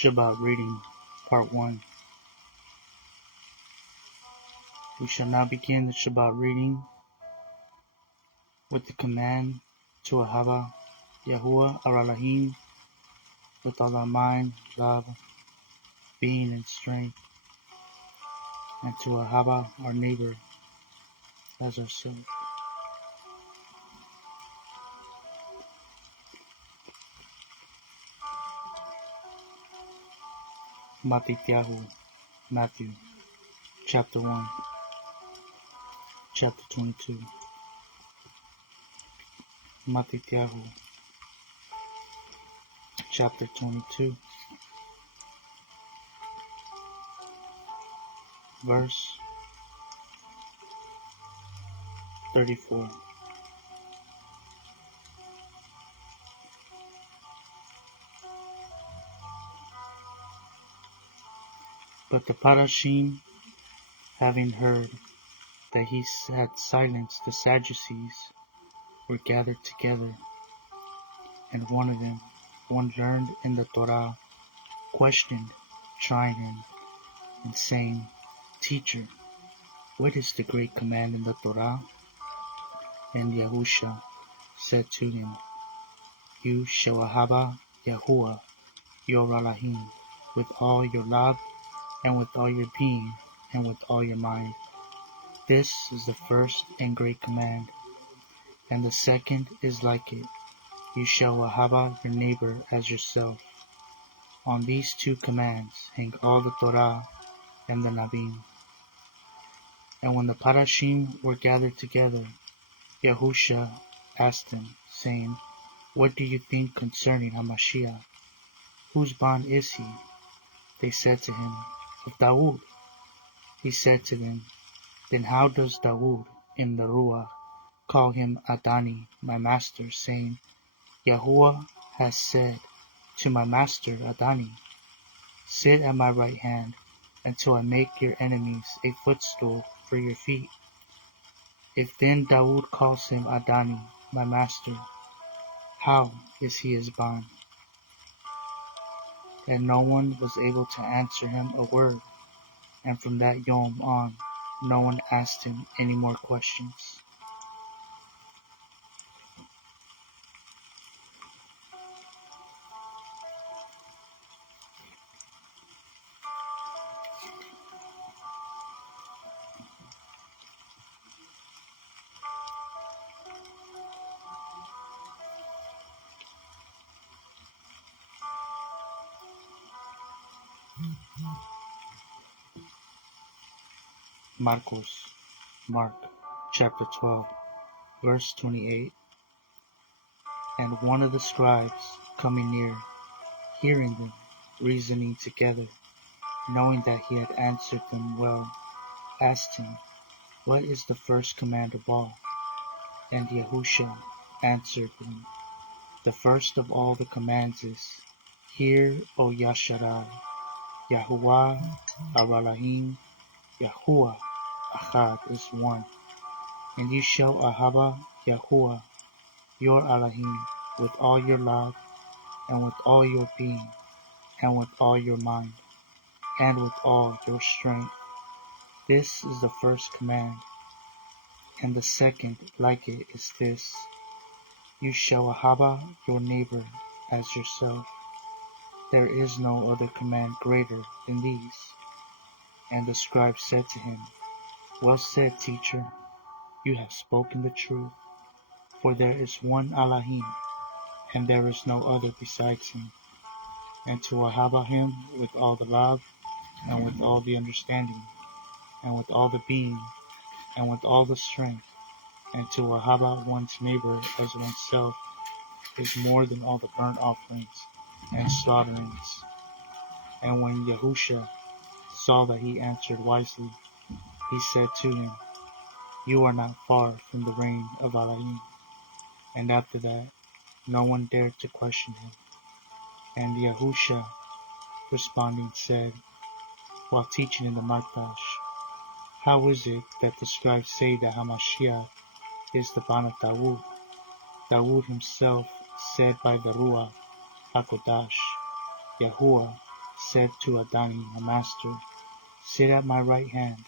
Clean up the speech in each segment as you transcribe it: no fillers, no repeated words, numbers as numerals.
Shabbat Reading, Part 1. We shall now begin the Shabbat reading with the command to Ahabah, YAHUAH, ALAHYM, with all our mind, love, being, and strength, and to Ahabah, our neighbor, as ourselves. Matityahu, Matthew, Chapter 1, Chapter 22. Matityahu, Chapter 22, Verse 34. But the Parashim, having heard that he had silenced the Sadducees, were gathered together, and one of them, one learned in the Torah, questioned, trying him, and saying, Teacher, what is the great command in the Torah? And Yahusha said to him, You shall Ahabah YAHUAH, your ALAHYM, with all your love, and with all your being, and with all your mind. This is the first and great command, and the second is like it. You shall Ahabah your neighbor as yourself. On these two commands hang all the Torah and the Nabim. And when the Parashim were gathered together, Yahusha asked them, saying, What do you think concerning HaMashiach? Whose bond is he? They said to him, Of Dawood. He said to them, Then how does Dawood in the Ruach call him Adani, my master, saying, YAHUAH has said to my master Adani, Sit at my right hand until I make your enemies a footstool for your feet. If then Dawood calls him Adani, my master, how is he his bond? And no one was able to answer him a word, and from that yom on, no one asked him any more questions. Mark, chapter 12, verse 28. And one of the scribes coming near, hearing them reasoning together, knowing that he had answered them well, asked him, What is the first command of all? And Yahusha answered him, The first of all the commands is, Hear, O Yasharai, YAHUAH, ALAHYM, YAHUAH, Echad is one, and you shall Ahabah YAHUAH, your ALAHYM, with all your love, and with all your being, and with all your mind, and with all your strength. This is the first command, and the second like it is this, You shall Ahabah your neighbor as yourself. There is no other command greater than these. And the scribe said to him, Well said, teacher, you have spoken the truth, for there is one ALAHYM, and there is no other besides him, and to Ahabah him with all the love, and with all the understanding, and with all the being, and with all the strength, and to Ahabah one's neighbor as oneself, is more than all the burnt offerings and slaughterings. And when Yahusha saw that he answered wisely, he said to him, You are not far from the reign of ALAHYM. And after that, no one dared to question him. And Yahusha, responding, said, while teaching in the Mikdash, How is it that the scribes say that HaMashiach is the bond of Dawood? Dawood himself said by the Ruach HaKodash, YAHUAH said to Adani, my master, sit at my right hand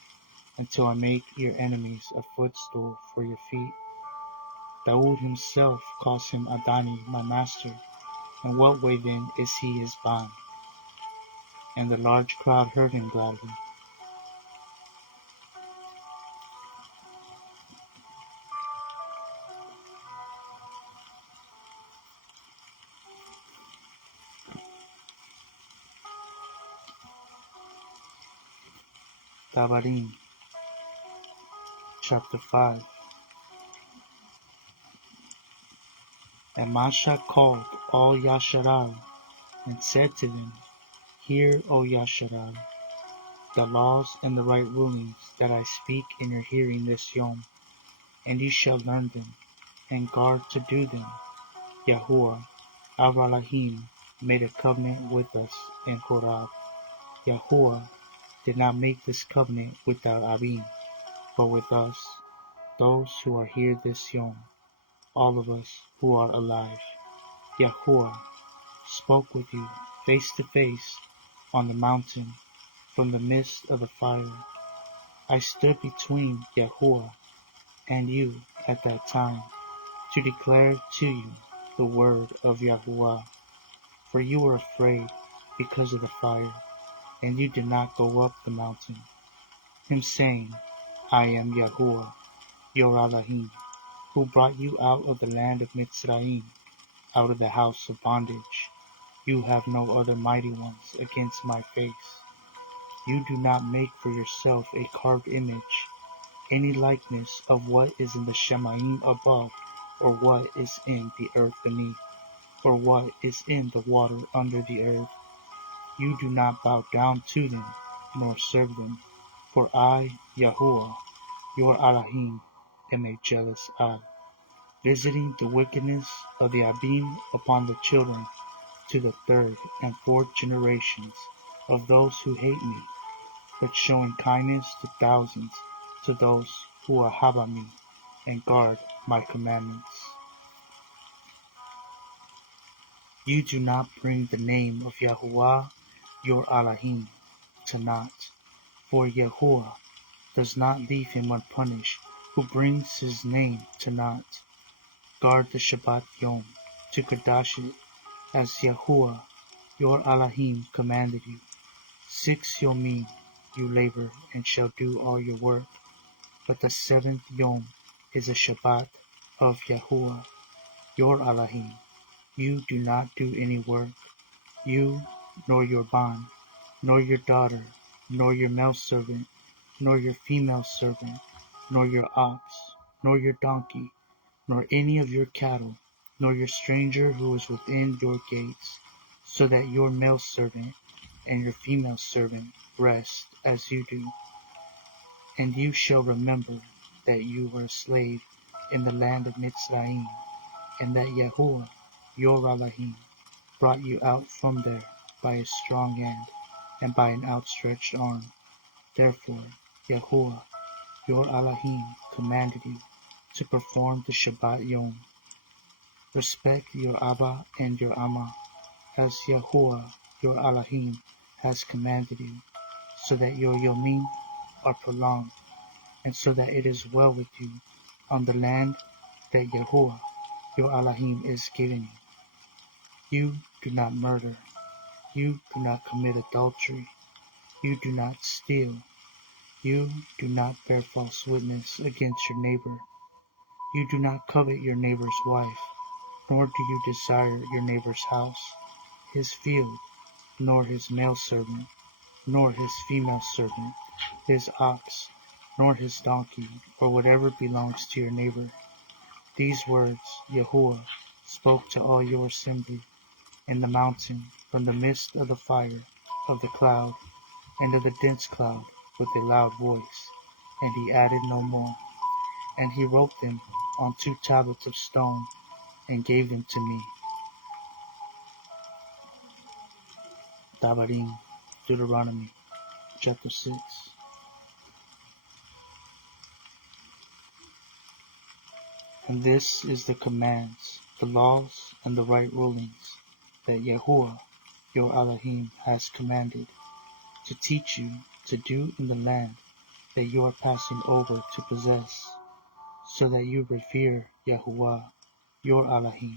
until I make your enemies a footstool for your feet. Dawood himself calls him Adani, my master. In what way then is he his bond? And the large crowd heard him gladly. Dabarim, chapter 5. And Masha called all Yasharal and said to them, Hear, O Yasharal, the laws and the right rulings that I speak in your hearing this Yom, and you shall learn them, and guard to do them. YAHUAH, our ALAHYM, made a covenant with us in Horeb. YAHUAH did not make this covenant without Abim, but with us, those who are here this Yom, all of us who are alive. YAHUAH spoke with you face to face on the mountain from the midst of the fire. I stood between YAHUAH and you at that time to declare to you the word of YAHUAH. For you were afraid because of the fire, and you did not go up the mountain. Him saying, I am YAHUAH, your ALAHYM, who brought you out of the land of Natsarym, out of the house of bondage. You have no other mighty ones against my face. You do not make for yourself a carved image, any likeness of what is in the Shamaym above, or what is in the earth beneath, or what is in the water under the earth. You do not bow down to them, nor serve them. For I, YAHUAH, your ALAHYM, am a jealous eye, visiting the wickedness of the Abim upon the children to the third and fourth generations of those who hate me, but showing kindness to thousands to those who Ahabah me and guard my commandments. You do not bring the name of YAHUAH, your ALAHYM, to naught, for YAHUAH does not leave him unpunished who brings his name to naught. Guard the Shabat Yom, to Kadash it, as YAHUAH, your ALAHYM, commanded you. 6 Yomim you labor and shall do all your work, but the 7th Yom is a Shabbat of YAHUAH, your ALAHYM. You do not do any work, you, nor your bond, nor your daughter, nor your male servant, nor your female servant, nor your ox, nor your donkey, nor any of your cattle, nor your stranger who is within your gates, so that your male servant and your female servant rest as you do. And you shall remember that you were a slave in the land of Natsarym, and that YAHUAH, your ALAHYM, brought you out from there by a strong hand and by an outstretched arm. Therefore, YAHUAH, your ALAHYM, commanded you to perform the Shabbat Yom. Respect your Abba and your Amma, as YAHUAH, your ALAHYM, has commanded you, so that your Yomim are prolonged, and so that it is well with you on the land that YAHUAH, your ALAHYM, is giving you. You do not murder. You do not commit adultery. You do not steal. You do not bear false witness against your neighbor. You do not covet your neighbor's wife, nor do you desire your neighbor's house, his field, nor his male servant, nor his female servant, his ox, nor his donkey, or whatever belongs to your neighbor. These words YAHUAH spoke to all your assembly in the mountain from the midst of the fire, of the cloud, and of the dense cloud with a loud voice, and he added no more. And he wrote them on 2 tablets of stone and gave them to me. Dabarim, Deuteronomy, chapter 6. And this is the commands, the laws, and the right rulings that YAHUAH, your ALAHYM has commanded, to teach you to do in the land that you are passing over to possess, so that you revere YAHUAH, your ALAHYM,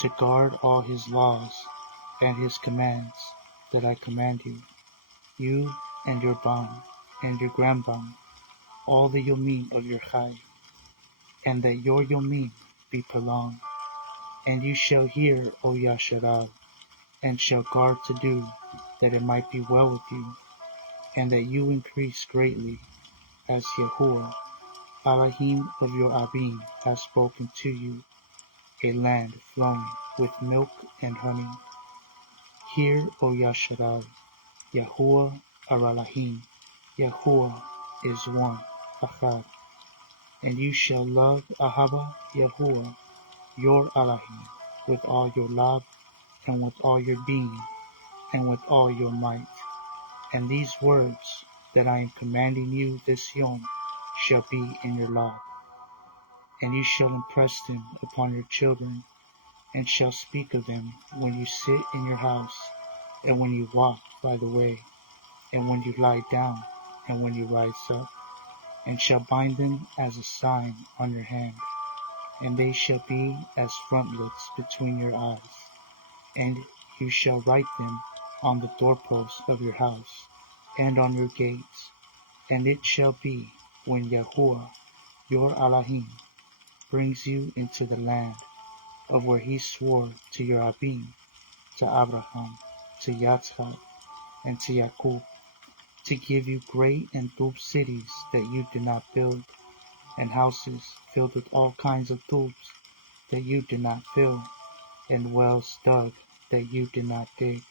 to guard all his laws and his commands that I command you, you and your bond and your grandbond, all the yomim of your chai, and that your yomim be prolonged. And you shall hear, O Yasharal, and shall guard to do, that it might be well with you, and that you increase greatly, as YAHUAH, ALAHYM of your Abim, has spoken to you, a land flowing with milk and honey. Hear, O Yasharal, YAHUAH ALAHYM, YAHUAH is one, Echad. And you shall love Ahabah YAHUAH, your ALAHYM, with all your love, and with all your being, and with all your might. And these words that I am commanding you this yom shall be in your law. And you shall impress them upon your children, and shall speak of them when you sit in your house, and when you walk by the way, and when you lie down, and when you rise up, and shall bind them as a sign on your hand, and they shall be as frontlets between your eyes, and you shall write them on the doorposts of your house, and on your gates. And it shall be, when YAHUAH, your ALAHYM, brings you into the land of where he swore to your Abim, to Abraham, to Yitzchak, and to Jacob, to give you great and tub cities that you did not build, and houses filled with all kinds of tubs that you did not fill, and wells dug that you did not dig,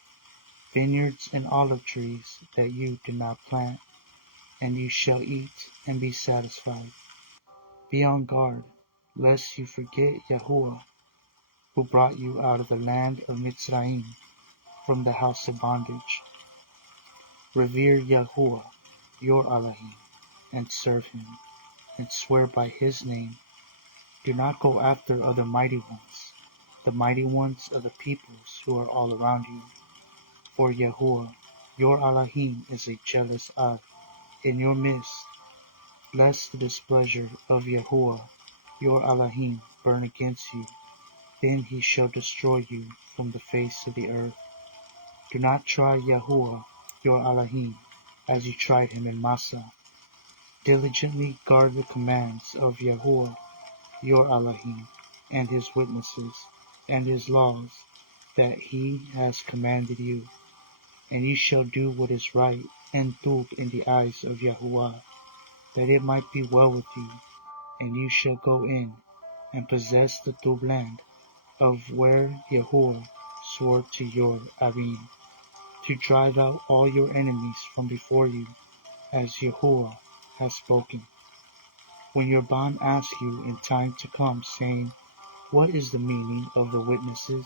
vineyards and olive trees that you did not plant, and you shall eat and be satisfied. Be on guard, lest you forget YAHUAH, who brought you out of the land of Natsarym, from the house of bondage. Revere YAHUAH, your ALAHYM, and serve him, and swear by his name. Do not go after other mighty ones, the mighty ones of the peoples who are all around you. For YAHUAH, your ALAHYM, is a jealous Ab in your midst, lest the displeasure of YAHUAH, your ALAHYM, burn against you. Then he shall destroy you from the face of the earth. Do not try YAHUAH, your ALAHYM, as you tried him in Massah. Diligently guard the commands of YAHUAH, your ALAHYM, and his witnesses, and his laws, that he has commanded you. And you shall do what is right and tub in the eyes of YAHUAH, that it might be well with you. And you shall go in and possess the tub land of where YAHUAH swore to your Abim, to drive out all your enemies from before you, as YAHUAH has spoken. When your bond asks you in time to come, saying, what is the meaning of the witnesses,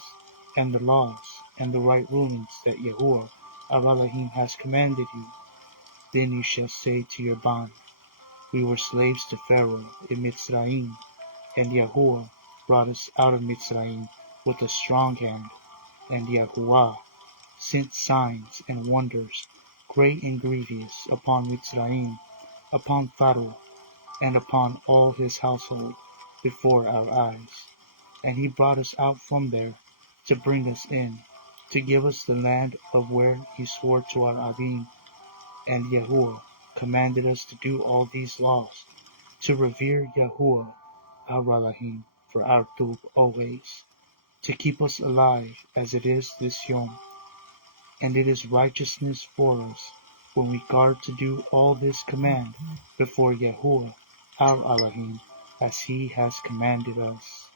and the laws, and the right rulings that YAHUAH ALAHYM has commanded you? Then you shall say to your bond, we were slaves to Pharaoh in Mitzrayim, and YAHUAH brought us out of Mitzrayim with a strong hand, and YAHUAH sent signs and wonders, great and grievous, upon Mitzrayim, upon Pharaoh, and upon all his household, before our eyes. And he brought us out from there, to bring us in, to give us the land of where he swore to our Abim. And YAHUAH commanded us to do all these laws, to revere YAHUAH, our ALAHYM, for our tub always, to keep us alive as it is this yom. And it is righteousness for us, when we guard to do all this command before YAHUAH, our ALAHYM, as he has commanded us.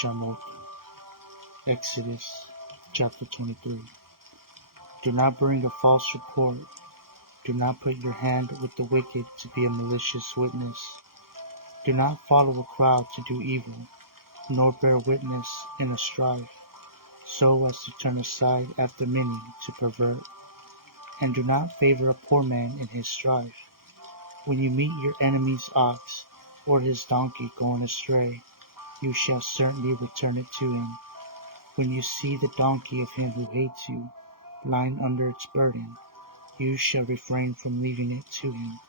Shamot. Exodus chapter 23. Do not bring a false report. Do not put your hand with the wicked to be a malicious witness. Do not follow a crowd to do evil, nor bear witness in a strife, so as to turn aside after many to pervert. And do not favor a poor man in his strife. When you meet your enemy's ox, or his donkey going astray, you shall certainly return it to him. When you see the donkey of him who hates you lying under its burden, you shall refrain from leaving it to him.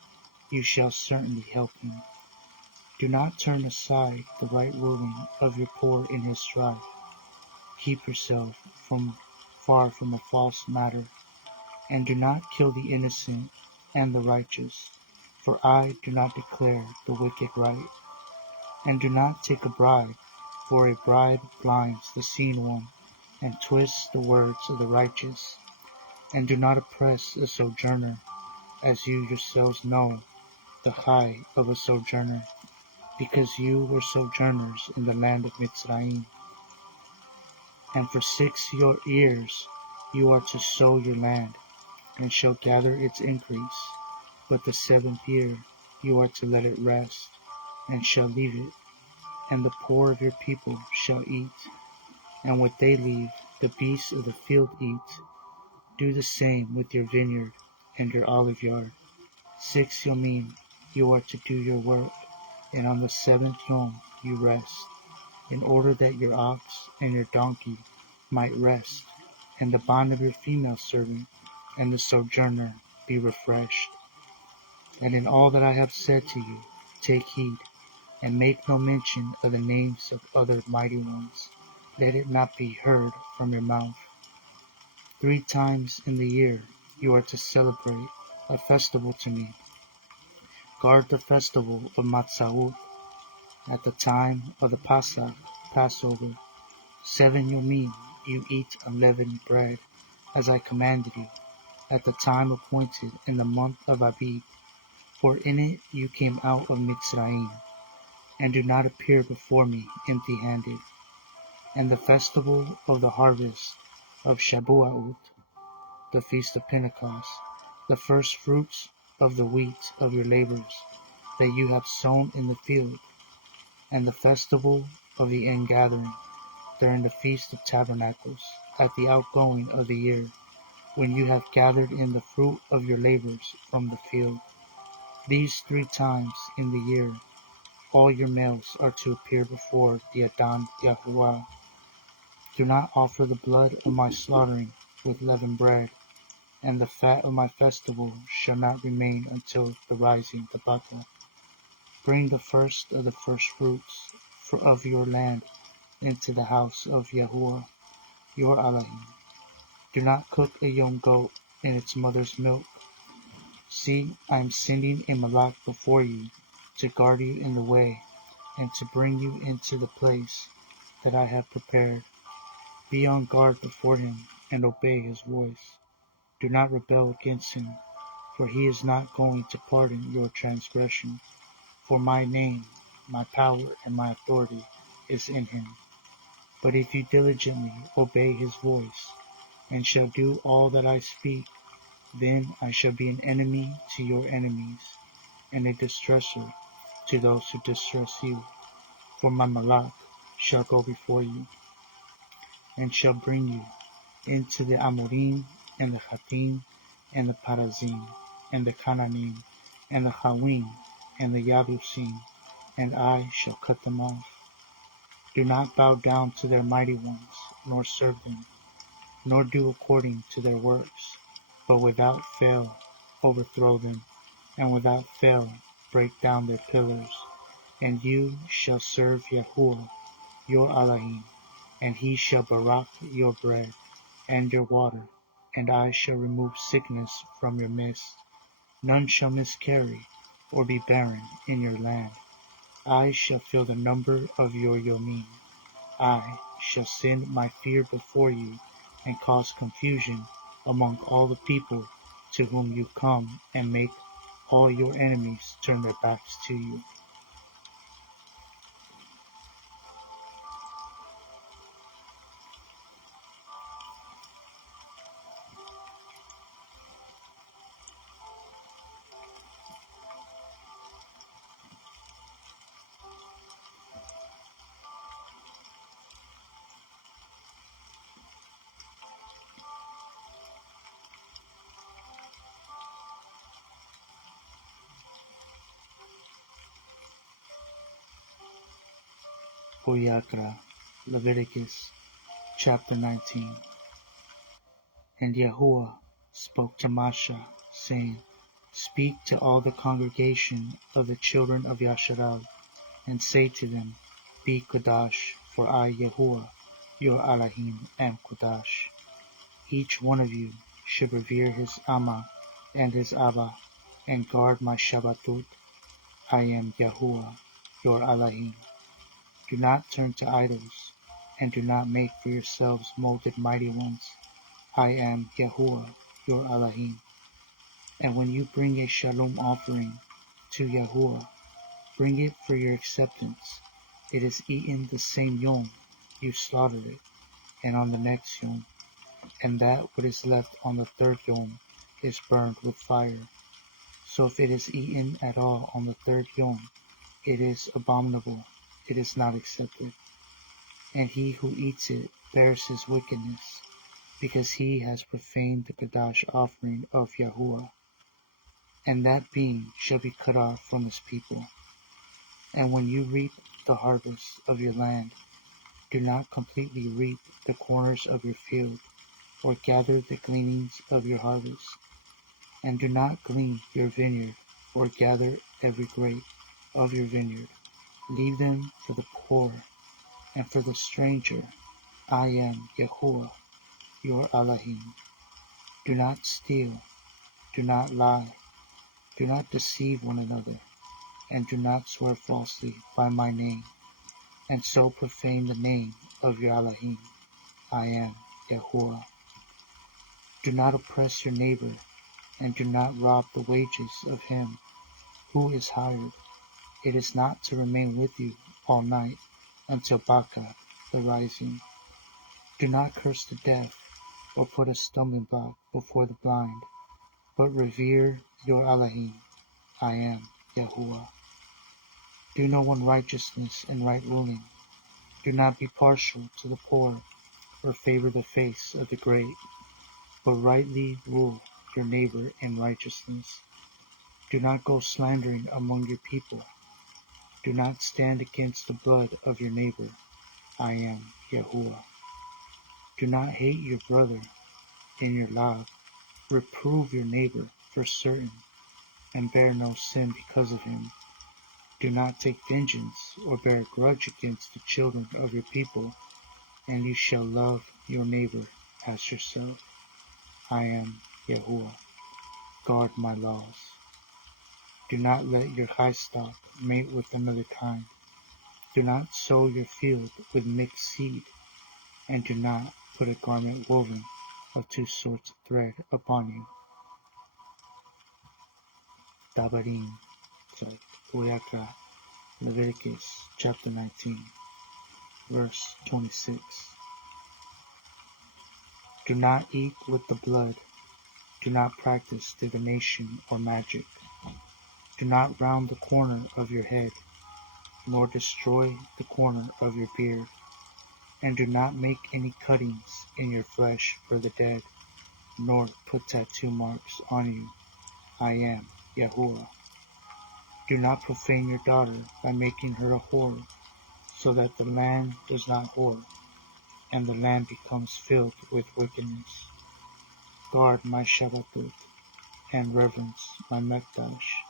You shall certainly help him. Do not turn aside the right ruling of your poor in his strife. Keep yourself far from a false matter, and do not kill the innocent and the righteous, for I do not declare the wicked right. And do not take a bribe, for a bribe blinds the seen one, and twists the words of the righteous. And do not oppress a sojourner, as you yourselves know the high of a sojourner, because you were sojourners in the land of Natsarym. And for 6 years you are to sow your land, and shall gather its increase. But the 7th year you are to let it rest, and shall leave it, and the poor of your people shall eat, and what they leave the beasts of the field eat. Do the same with your vineyard and your olive yard. 6 Yomim you are to do your work, and on the 7th Yom you rest, in order that your ox and your donkey might rest, and the bond of your female servant and the sojourner be refreshed. And in all that I have said to you, take heed, and make no mention of the names of other mighty ones. Let it not be heard from your mouth. 3 times in the year you are to celebrate a festival to me. Guard the festival of Matzahut at the time of the Passover. 7 Yomim you eat unleavened bread, as I commanded you, at the time appointed in the month of Abib, for in it you came out of Mitzrayim. And do not appear before me empty-handed. And the festival of the harvest of Shabuot, the feast of Pentecost, the first fruits of the wheat of your labors that you have sown in the field, and the festival of the ingathering during the feast of tabernacles, at the outgoing of the year, when you have gathered in the fruit of your labors from the field. These 3 times in the year all your males are to appear before the Adon YAHUAH. Do not offer the blood of my slaughtering with leavened bread, and the fat of my festival shall not remain until the rising of the Baka. Bring the first of the firstfruits of your land into the house of YAHUAH, your ALAHYM. Do not cook a young goat in its mother's milk. See, I am sending a malak before you to guard you in the way, and to bring you into the place that I have prepared. Be on guard before him, and obey his voice. Do not rebel against him, for he is not going to pardon your transgression. For my name, my power, and my authority is in him. But if you diligently obey his voice, and shall do all that I speak, then I shall be an enemy to your enemies, and a distresser to those who distress you. For my malak shall go before you, and shall bring you into the Amorim, and the Hatim, and the Parazim, and the Canaanim, and the Hawim, and the Yabusim, and I shall cut them off. Do not bow down to their mighty ones, nor serve them, nor do according to their works, but without fail overthrow them, and without fail break down their pillars. And you shall serve YAHUAH, your ALAHYM, and he shall barak your bread and your water, and I shall remove sickness from your midst. None shall miscarry or be barren in your land. I shall fill the number of your Yomim. I shall send my fear before you, and cause confusion among all the people to whom you come, and make all your enemies turn their backs to you. YAHUAH, Leviticus chapter 19. And YAHUAH spoke to Moshe, saying, Speak to all the congregation of the children of Yasharal, and say to them, Be Kodash, for I, YAHUAH, your ALAHYM, am Kodash. Each one of you should revere his Amma and his Ahabah, and guard my Shabbatot. I am YAHUAH, your ALAHYM. Do not turn to idols, and do not make for yourselves molded mighty ones. I am YAHUAH, your ALAHYM. And when you bring a shalom offering to YAHUAH, bring it for your acceptance. It is eaten the same yom you slaughtered it, and on the next yom, and that what is left on the third yom is burned with fire. So if it is eaten at all on the third yom, it is abominable, it is not accepted. And he who eats it bears his wickedness, because he has profaned the Kodash offering of YAHUAH, and that being shall be cut off from his people. And when you reap the harvest of your land, do not completely reap the corners of your field, or gather the gleanings of your harvest. And do not glean your vineyard, or gather every grape of your vineyard. Leave them for the poor and for the stranger. I am YAHUAH, your ALAHYM. Do not steal, do not lie, do not deceive one another, and do not swear falsely by my name, and so profane the name of your ALAHYM. I am YAHUAH. Do not oppress your neighbor, and do not rob the wages of him who is hired. It is not to remain with you all night until Baka, the rising. Do not curse the deaf, or put a stumbling block before the blind, but revere your ALAHYM. I am YAHUAH. Do no unrighteousness in right ruling. Do not be partial to the poor, or favor the face of the great, but rightly rule your neighbor in righteousness. Do not go slandering among your people. Do not stand against the blood of your neighbor. I am YAHUAH. Do not hate your brother in your love. Reprove your neighbor for certain, and bear no sin because of him. Do not take vengeance or bear a grudge against the children of your people, and you shall love your neighbor as yourself. I am YAHUAH. Guard my laws. Do not let your high stock mate with another kind. Do not sow your field with mixed seed, and do not put a garment woven of two sorts of thread upon you. YAHUAH, Leviticus chapter 19, verse 26. Do not eat with the blood. Do not practice divination or magic. Do not round the corner of your head, nor destroy the corner of your beard. And do not make any cuttings in your flesh for the dead, nor put tattoo marks on you. I am YAHUAH. Do not profane your daughter by making her a whore, so that the land does not whore, and the land becomes filled with wickedness. Guard my Shabbatot, and reverence my Mekdash.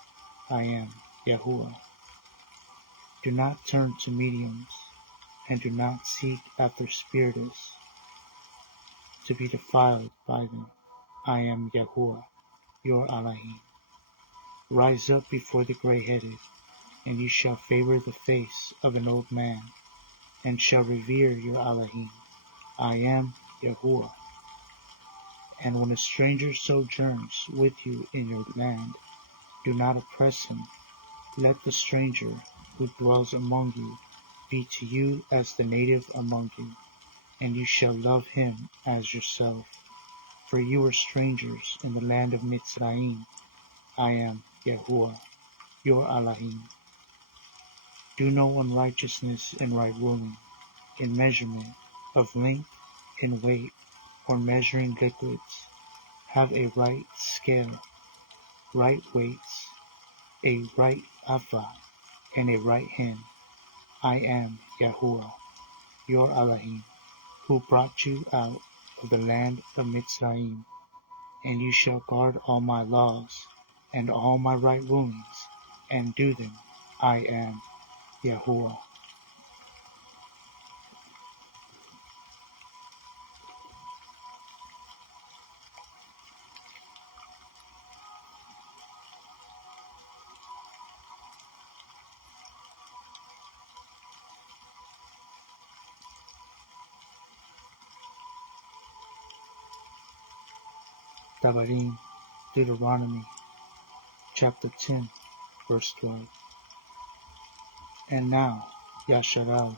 I am YAHUAH. Do not turn to mediums, and do not seek after spiritists to be defiled by them. I am YAHUAH, your ALAHYM. Rise up before the gray-headed, and you shall favor the face of an old man, and shall revere your ALAHYM. I am YAHUAH. And when a stranger sojourns with you in your land, do not oppress him. Let the stranger who dwells among you be to you as the native among you, and you shall love him as yourself. For you are strangers in the land of Natsarym. I am YAHUAH, your ALAHYM. Do no unrighteousness in right ruling, in measurement of length, in weight, or measuring liquids. Have a right scale, right weights, a right Ahabah, and a right hand. I am YAHUAH, your ALAHYM, who brought you out of the land of Natsarym, and you shall guard all my laws, and all my right rulings, and do them. I am YAHUAH. Devarim, Deuteronomy, chapter 10, verse 12. And now, Yasharal,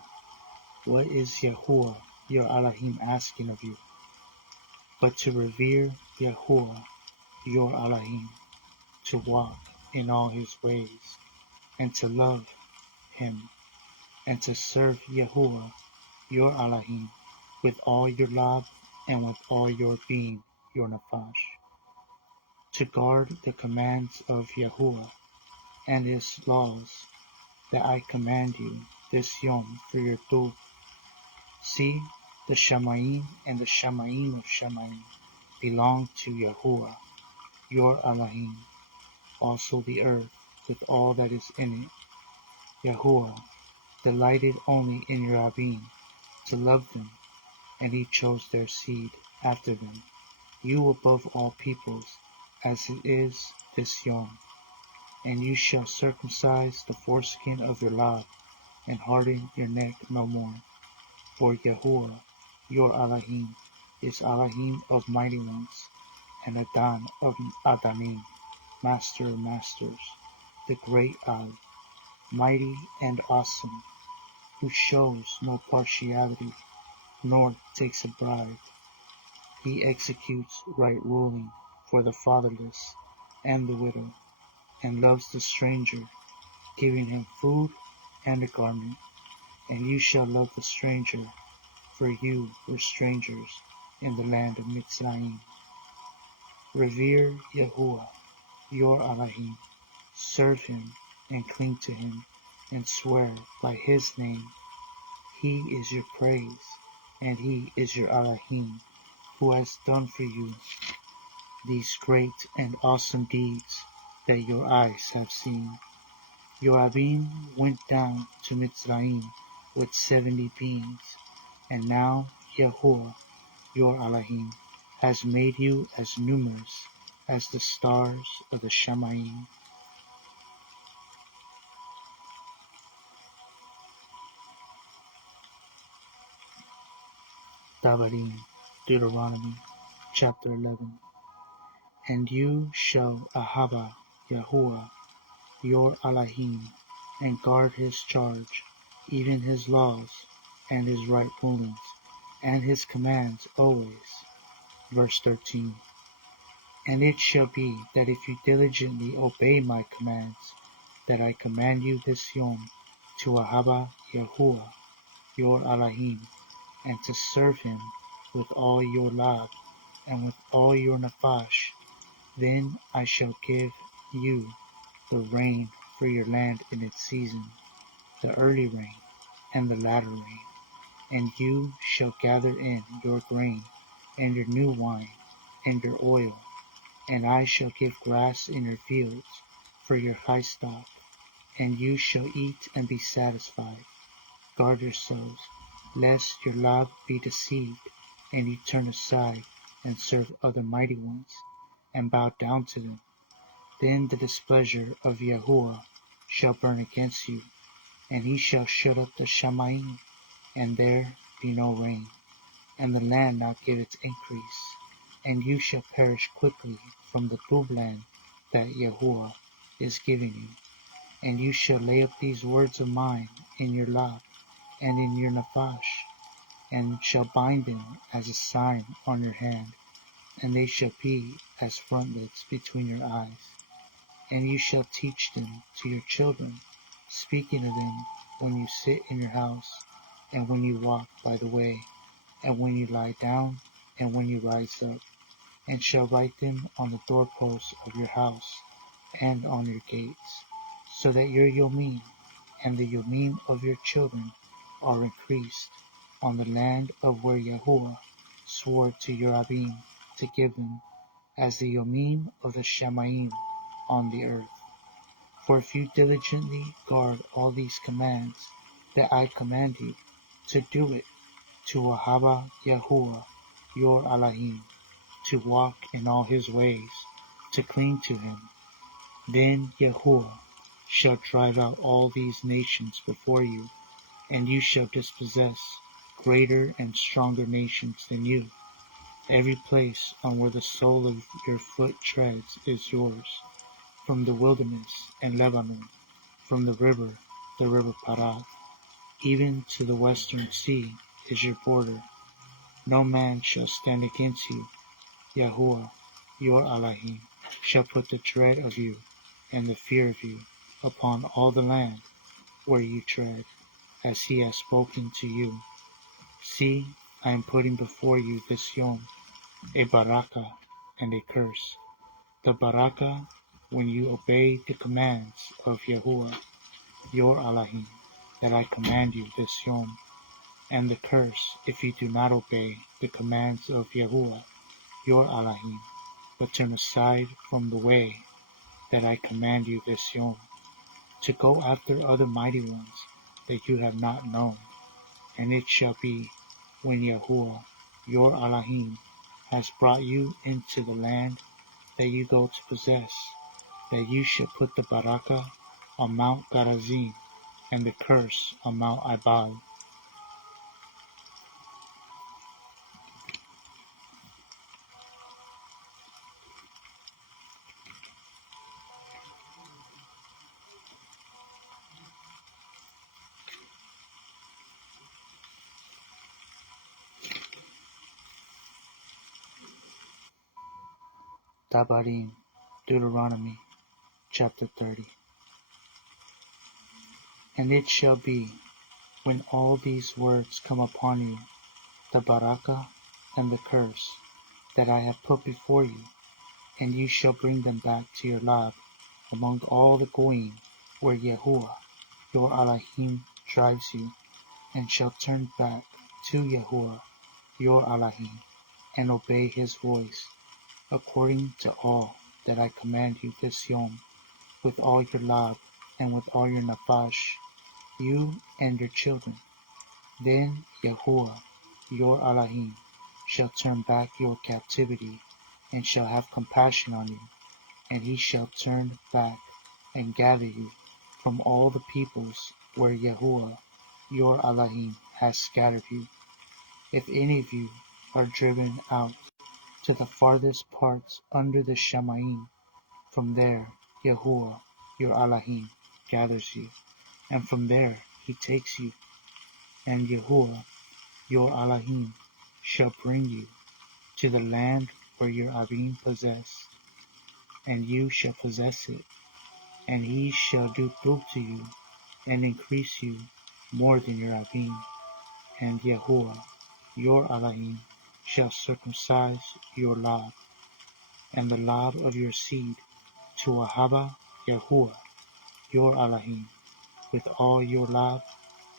what is YAHUAH, your ALAHYM, asking of you, but to revere YAHUAH, your ALAHYM, to walk in all his ways, and to love him, and to serve YAHUAH, your ALAHYM, with all your love and with all your being, your nafash, to guard the commands of YAHUAH and his laws that I command you this yom for your dub. See, the Shamayim and the Shamayim of Shamayim belong to YAHUAH, your ALAHYM, also the earth with all that is in it. YAHUAH delighted only in your Abim, to love them, and he chose their seed after them, you above all peoples, as it is this yom. And you shall circumcise the foreskin of your lab, and harden your neck no more. For YAHUAH, your ALAHYM, is ALAHYM of mighty ones, and Adan of Adanim, master of masters, the great Al, mighty and awesome, who shows no partiality, nor takes a bribe. He executes right ruling for the fatherless and the widow, and loves the stranger, giving him food and a garment. And you shall love the stranger, for you were strangers in the land of Mitzrayim. Revere YAHUAH, your ALAHYM, serve him and cling to him, and swear by his name. He is your praise, and he is your ALAHYM, who has done for you these great and awesome deeds that your eyes have seen. Your Abim went down to Mitzrayim with 70 beings, and now YAHUAH, your ALAHYM, has made you as numerous as the stars of the Shamayim. Devarim, Deuteronomy, chapter 11. And you shall Ahabah YAHUAH, your ALAHYM, and guard his charge, even his laws, and his right rulings, and his commands always. Verse 13. And it shall be that if you diligently obey my commands, that I command you this yom, to Ahabah YAHUAH, your ALAHYM, and to serve him with all your love, and with all your nafash, then I shall give you the rain for your land in its season, the early rain and the latter rain. And you shall gather in your grain, and your new wine, and your oil, and I shall give grass in your fields for your high stock, and you shall eat and be satisfied. Guard yourselves, lest your love be deceived, and you turn aside and serve other mighty ones, and bow down to them. Then the displeasure of YAHUAH shall burn against you, and he shall shut up the Shamayim, and there be no rain, and the land not give its increase, and you shall perish quickly from the good land that YAHUAH is giving you. And you shall lay up these words of mine in your lap and in your nafash, and shall bind them as a sign on your hand, and they shall be as frontlets between your eyes. And you shall teach them to your children, speaking of them when you sit in your house, and when you walk by the way, and when you lie down, and when you rise up, and shall write them on the doorposts of your house, and on your gates, so that your Yomim and the yomim of your children are increased on the land of where YAHUAH swore to your Abim to give them, as the yomim of the Shamaym on the earth. For if you diligently guard all these commands that I command you, to do it, to Ahabah YAHUAH your ALAHYM, to walk in all his ways, to cling to him, then YAHUAH shall drive out all these nations before you, and you shall dispossess greater and stronger nations than you. Every place on where the sole of your foot treads is yours, from the wilderness and Lebanon, from the river Parat, even to the western sea is your border. No man shall stand against you. YAHUAH your ALAHYM shall put the dread of you and the fear of you upon all the land where you tread, as he has spoken to you. See, I am putting before you this yom, a barakah and a curse. The barakah, when you obey the commands of YAHUAH your ALAHYM, that I command you this yom, and the curse, if you do not obey the commands of YAHUAH your ALAHYM, but turn aside from the way that I command you this yom, to go after other mighty ones that you have not known. And it shall be, when YAHUAH your ALAHYM has brought you into the land that you go to possess, that you shall put the barakah on Mount Garazim, and the curse on Mount Ebal. Dabarim, Deuteronomy, chapter 30. And it shall be, when all these words come upon you, the barakah and the curse, that I have put before you, and you shall bring them back to your lot among all the goyim where YAHUAH your ALAHYM drives you, and shall turn back to YAHUAH your ALAHYM, and obey his voice, according to all that I command you this yom, with all your lab and with all your nafash, you and your children. Then YAHUAH your ALAHYM shall turn back your captivity, and shall have compassion on you, and he shall turn back and gather you from all the peoples where YAHUAH your ALAHYM has scattered you. If any of you are driven out to the farthest parts under the Shamaym, from there YAHUAH your ALAHYM gathers you, and from there he takes you, and YAHUAH your ALAHYM shall bring you to the land where your Abim possess, and you shall possess it, and he shall do good to you, and increase you more than your Abim, and YAHUAH your ALAHYM shall circumcise your lab, and the lab of your seed, to Ahabah YAHUAH your ALAHYM, with all your lab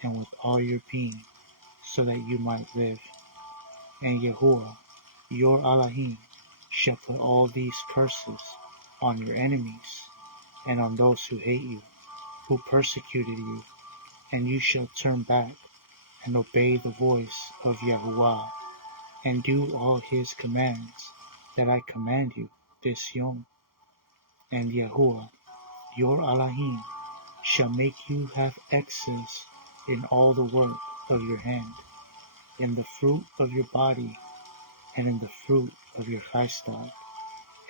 and with all your being, so that you might live. And YAHUAH your ALAHYM shall put all these curses on your enemies, and on those who hate you, who persecuted you, and you shall turn back and obey the voice of YAHUAH, and do all his commands that I command you this yom. And YAHUAH your ALAHYM shall make you have excess in all the work of your hand, in the fruit of your body, and in the fruit of your livestock,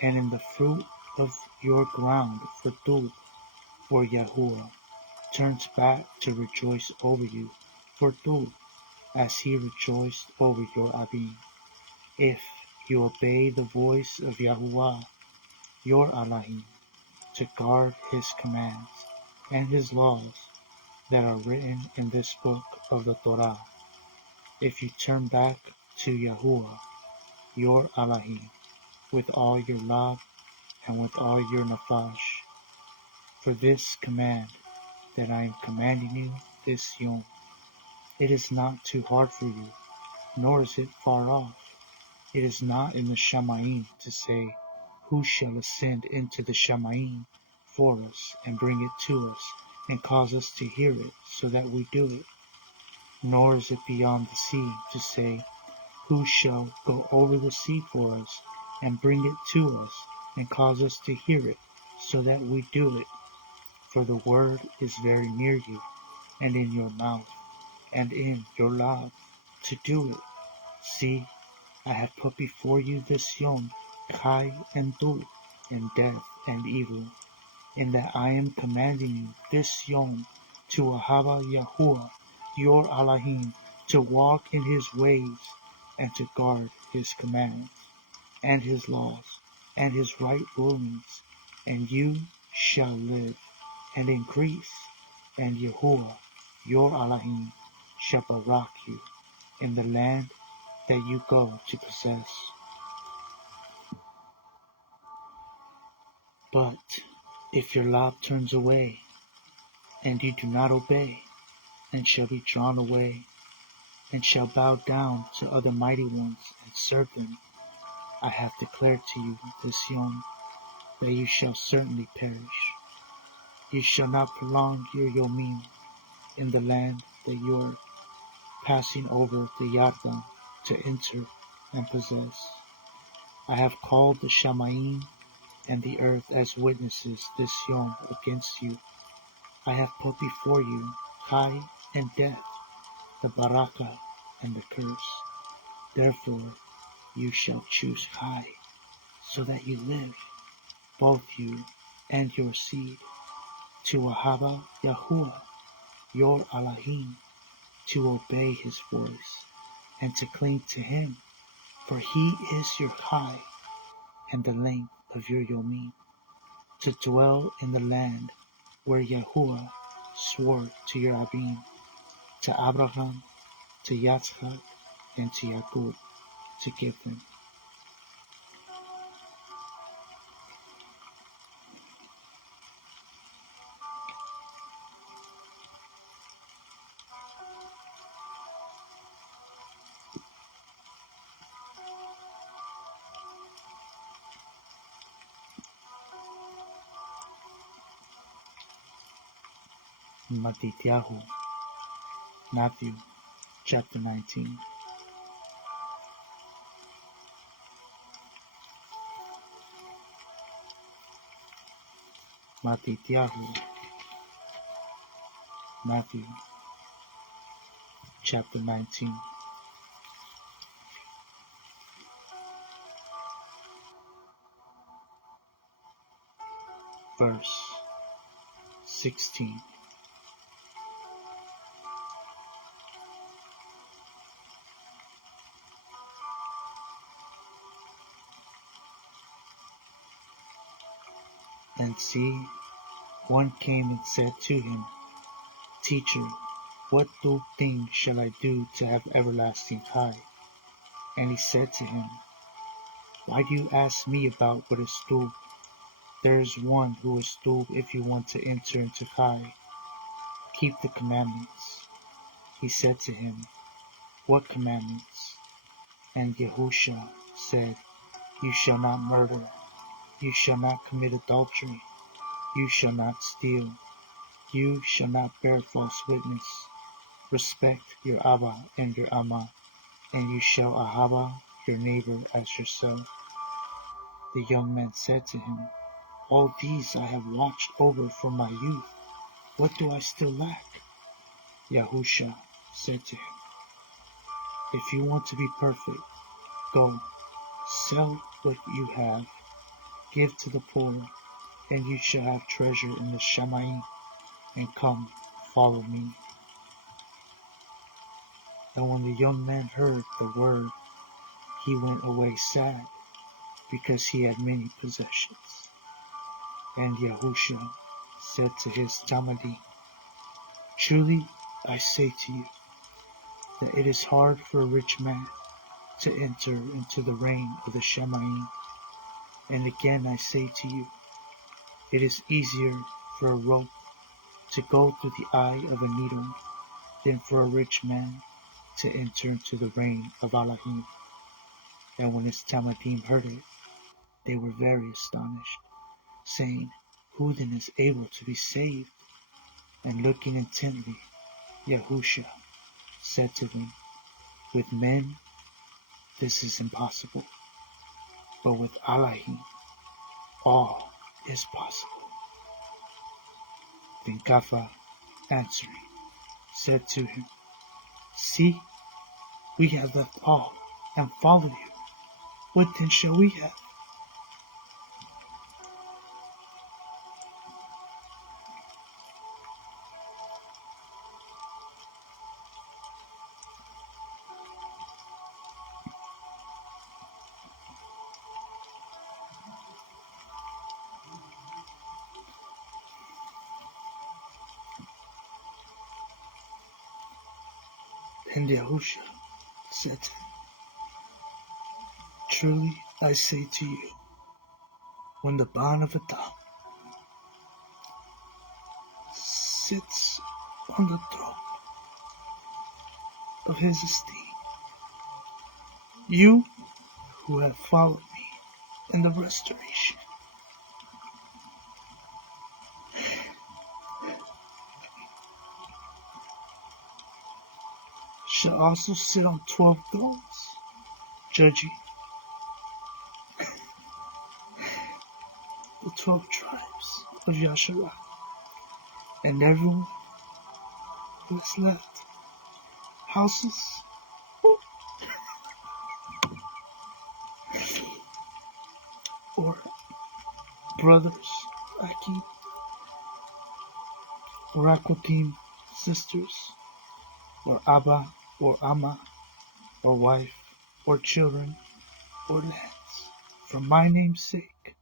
and in the fruit of your ground for food, for YAHUAH turns back to rejoice over you for food, as he rejoiced over your Abim, if you obey the voice of YAHUAH your ALAHYM, to guard his commands and his laws that are written in this book of the Torah. If you turn back to YAHUAH your ALAHYM with all your love and with all your nafash. For this command that I am commanding you this Yom. It is not too hard for you, nor is it far off. It is not in the Shamaym to say, who shall ascend into the Shamaym for us and bring it to us and cause us to hear it so that we do it. Nor is it beyond the sea to say, who shall go over the sea for us and bring it to us and cause us to hear it so that we do it. For the word is very near you, and in your mouth, and in your law, to do it. See, I have put before you this Yom, Chai and Du, and death and evil, in that I am commanding you this Yom to Ahabah YAHUAH, your ALAHYM, to walk in his ways, and to guard his commands, and his laws, and his right rulings, and you shall live and increase, and YAHUAH, your ALAHYM, shall barak you in the land that you go to possess. But if your lot turns away, and you do not obey, and shall be drawn away, and shall bow down to other mighty ones and serve them, I have declared to you this Yom that you shall certainly perish. You shall not prolong your Yomim in the land that you are passing over the Yarden to enter and possess. I have called the Shamaym and the earth as witnesses this Yom against you. I have put before you Chai and death, the Barakah and the curse. Therefore you shall choose Chai, so that you live, both you and your seed, to Ahabah YAHUAH, your ALAHYM, to obey his voice, and to cling to him, for he is your Chai, and the length of your Yomim, to dwell in the land where YAHUAH swore to your Abim, to Abraham, to Yitzchak, and to Jacob, to give them. Matityahu, Matthew chapter 19. Matityahu, Matthew chapter 19. Verse 16. And see, one came and said to him, Teacher, what good thing shall I do to have everlasting Chai? And he said to him, Why do you ask me about what is due? There is one who is due if you want to enter into Chai. Keep the commandments. He said to him, What commandments? And Yahusha said, You shall not murder. You shall not commit adultery. You shall not steal. You shall not bear false witness. Respect your Abba and your Amma, and you shall Ahabah your neighbor as yourself. The young man said to him, All these I have watched over from my youth. What do I still lack? Yahusha said to him, If you want to be perfect, go, sell what you have, give to the poor, and you shall have treasure in the Shamaym, and come, follow me. And when the young man heard the word, he went away sad, because he had many possessions. And Yahusha said to his Talmudi, Truly I say to you, that it is hard for a rich man to enter into the reign of the Shamaym. And again I say to you, it is easier for a rope to go through the eye of a needle than for a rich man to enter into the reign of ALAHYM. And when his Talmudim heard it, they were very astonished, saying, Who then is able to be saved? And looking intently, YAHUAH said to them, With men this is impossible, but with ALAHYM all is possible. Then Kafah, answering, said to him, See, we have left all and followed you. What then shall we have? And YAHUAH said to him, Truly I say to you, when the bond of Adam sits on the throne of his esteem, you who have followed me in the restoration shall also sit on 12 thrones, judging the 12 tribes of Yasharah, and everyone who is left, houses, or brothers, Aki, or Akotim, sisters, or Abba, or Amma, or wife, or children, or lands, for my name's sake,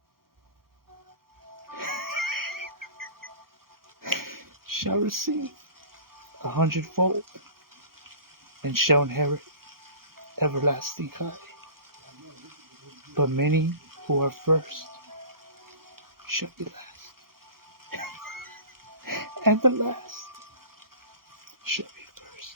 shall receive 100-fold, and shall inherit everlasting high. But many who are first shall be last, and the last shall be first.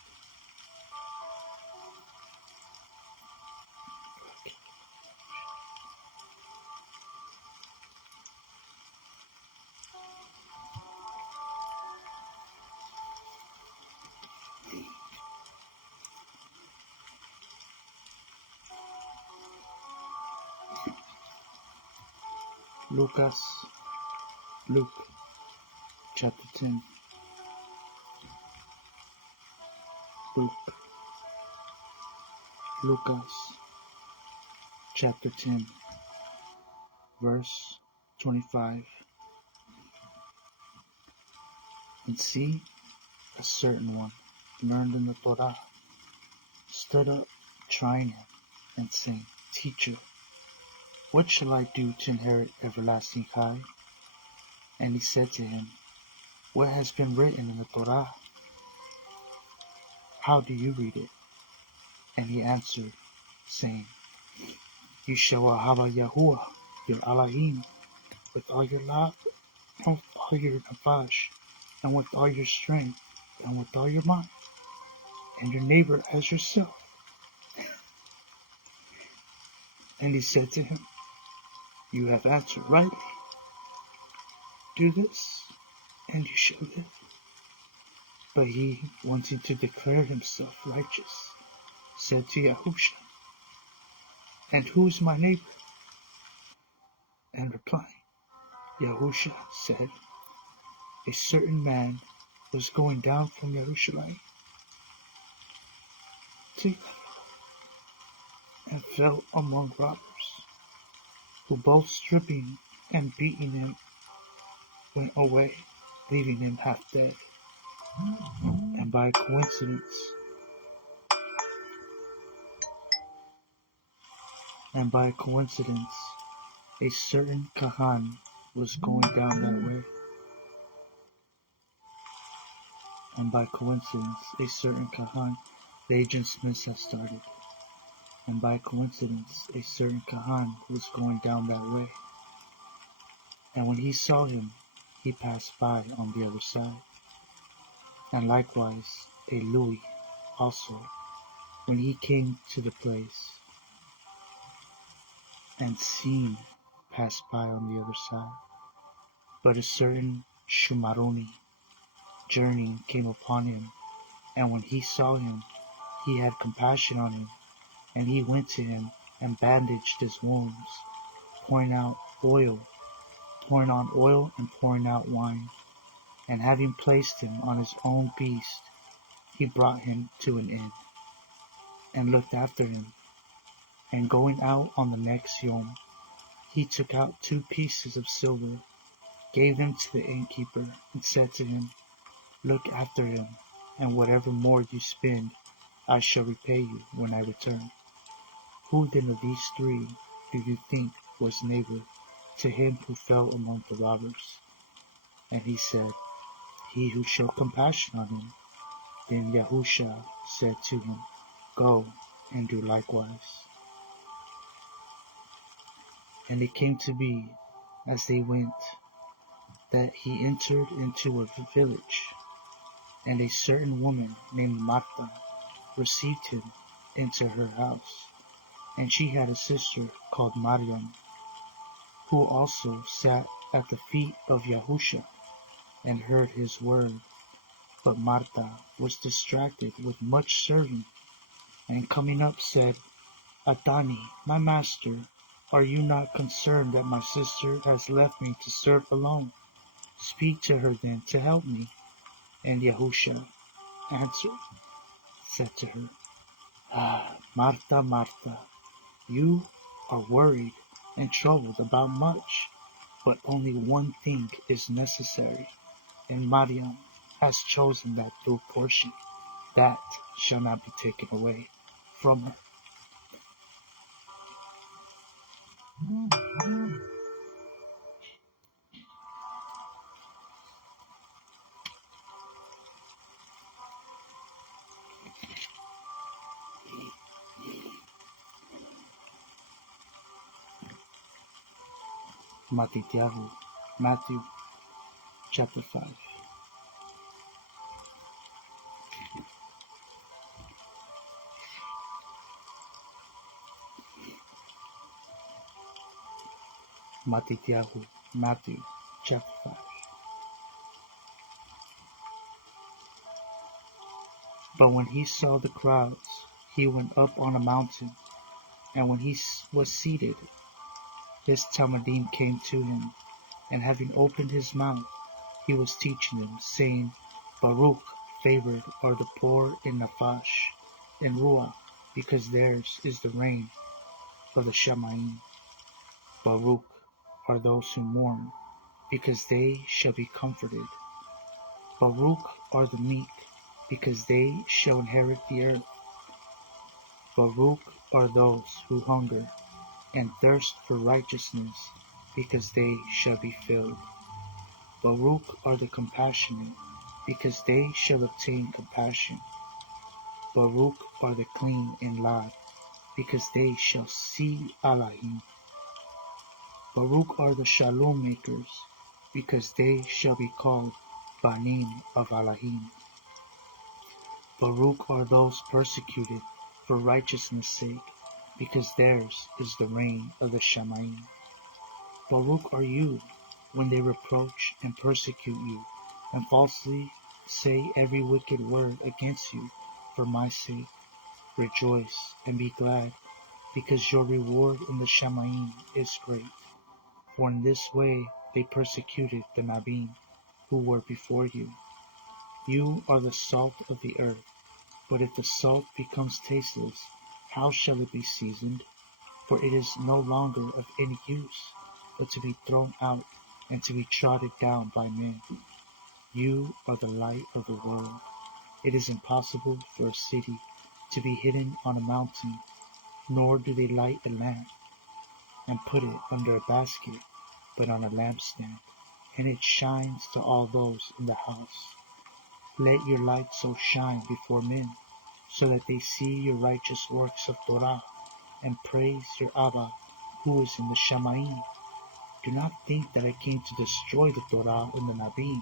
Luke, chapter 10. Lucas, chapter 10, verse 25. And see, a certain one, learned in the Torah, stood up, trying him, and saying, Teacher, what shall I do to inherit everlasting high? And he said to him, What has been written in the Torah? How do you read it? And he answered, saying, You shall Ahabah YAHUAH, your ALAHYM, with all your love, and with all your nefesh, and with all your strength, and with all your mind, and your neighbor as yourself. And he said to him, You have answered rightly. Do this, and you shall live. But he, wanting to declare himself righteous, said to YAHUAH, And who is my neighbor? And replying, YAHUAH said, A certain man was going down from Jerusalem to and fell among robbers, who both stripping and beating him went away, leaving him half dead. And by coincidence, a certain Kahan was going down that way. And by coincidence, a certain Kahan, the agent Smith had started. And by coincidence, a certain Kahan was going down that way. And when he saw him, he passed by on the other side. And likewise a Louis also, when he came to the place, and seen, passed by on the other side. But a certain Shumaroni journeying came upon him, and when he saw him, he had compassion on him, and he went to him and bandaged his wounds, pouring on oil and pouring out wine. And having placed him on his own beast, he brought him to an inn, and looked after him. And going out on the next yom, he took out 2 pieces of silver, gave them to the innkeeper, and said to him, Look after him, and whatever more you spend, I shall repay you when I return. Who then of these 3 do you think was neighbor to him who fell among the robbers? And he said, He who showed compassion on him. Then YAHUAH said to him, Go and do likewise. And it came to be, as they went, that he entered into a village, and a certain woman named Martha received him into her house. And she had a sister called Maryam, who also sat at the feet of YAHUAH and heard his word. But Martha was distracted with much serving, and coming up said, Adani, my master, are you not concerned that my sister has left me to serve alone? Speak to her then to help me. And YAHUAH answered, said to her, Martha, Martha, you are worried and troubled about much, but only one thing is necessary, and Maryam has chosen that due portion, that shall not be taken away from her. Matthew chapter 5. Matthew chapter 5. But when he saw the crowds, he went up on a mountain, and when he was seated, his Talmudim came to him, and having opened his mouth, he was teaching them, saying, Baruch, favored are the poor in Nafash and Ruah, because theirs is the reign of the Shamaym. Baruch are those who mourn, because they shall be comforted. Baruch are the meek, because they shall inherit the earth. Baruch are those who hunger and thirst for righteousness, because they shall be filled. Baruch are the compassionate, because they shall obtain compassion. Baruch are the clean in lot, because they shall see ALAHYM. Baruch are the shalom makers, because they shall be called banim of ALAHYM. Baruch are those persecuted for righteousness' sake, because theirs is the reign of the Shamaym. Baruch are you, when they reproach and persecute you, and falsely say every wicked word against you for my sake. Rejoice and be glad, because your reward in the Shamaym is great. For in this way they persecuted the Nabim, who were before you. You are the salt of the earth, but if the salt becomes tasteless, how shall it be seasoned? For it is no longer of any use, but to be thrown out and to be trodden down by men. You are the light of the world. It is impossible for a city to be hidden on a mountain, nor do they light a lamp and put it under a basket, but on a lampstand, and it shines to all those in the house. Let your light so shine before men, so that they see your righteous works of Torah, and praise your Ahabah, who is in the Shamaym. Do not think that I came to destroy the Torah and the Nabim.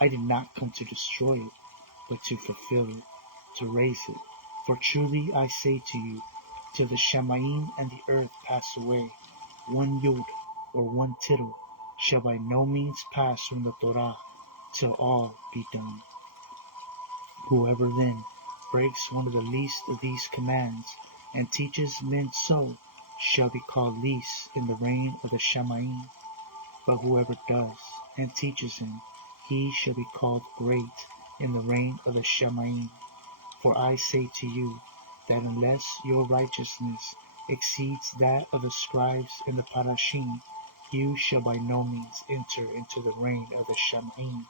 I did not come to destroy it, but to fulfill it, to raise it. For truly I say to you, till the Shamaym and the earth pass away, one yod or one tittle shall by no means pass from the Torah till all be done. Whoever then breaks one of the least of these commands and teaches men so shall be called least in the reign of the Shamaym. But whoever does and teaches him, he shall be called great in the reign of the Shamaym. For I say to you that unless your righteousness exceeds that of the scribes and the parashim, you shall by no means enter into the reign of the Shamaym.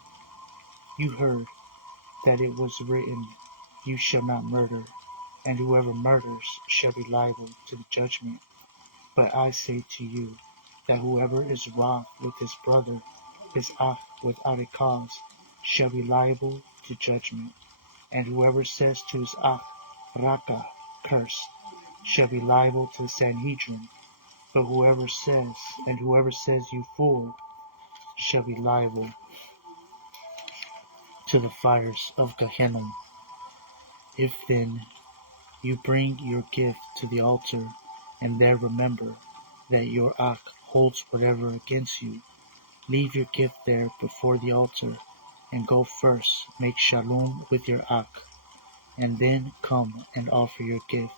You heard that it was written, you shall not murder, and whoever murders shall be liable to the judgment. But I say to you that whoever is wroth with his brother, his akh, without a cause, shall be liable to judgment. And whoever says to his akh, Raka, cursed, shall be liable to the Sanhedrin. But whoever says you fool, shall be liable to the fires of Gehenna. If then you bring your gift to the altar, and there remember that your akh holds whatever against you, leave your gift there before the altar, and go first make shalom with your akh, and then come and offer your gift.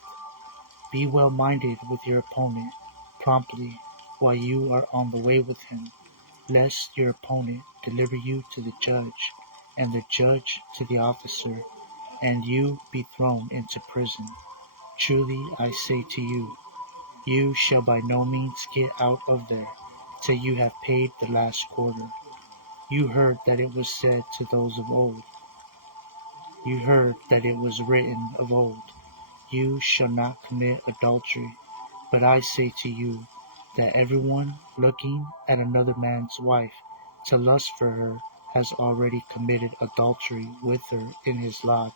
Be well-minded with your opponent promptly while you are on the way with him, lest your opponent deliver you to the judge, and the judge to the officer, and you be thrown into prison. Truly I say to you, you shall by no means get out of there till you have paid the last quarter. You heard that it was said to those of old, you heard that it was written of old, you shall not commit adultery. But I say to you that everyone looking at another man's wife to lust for her has already committed adultery with her in his lot.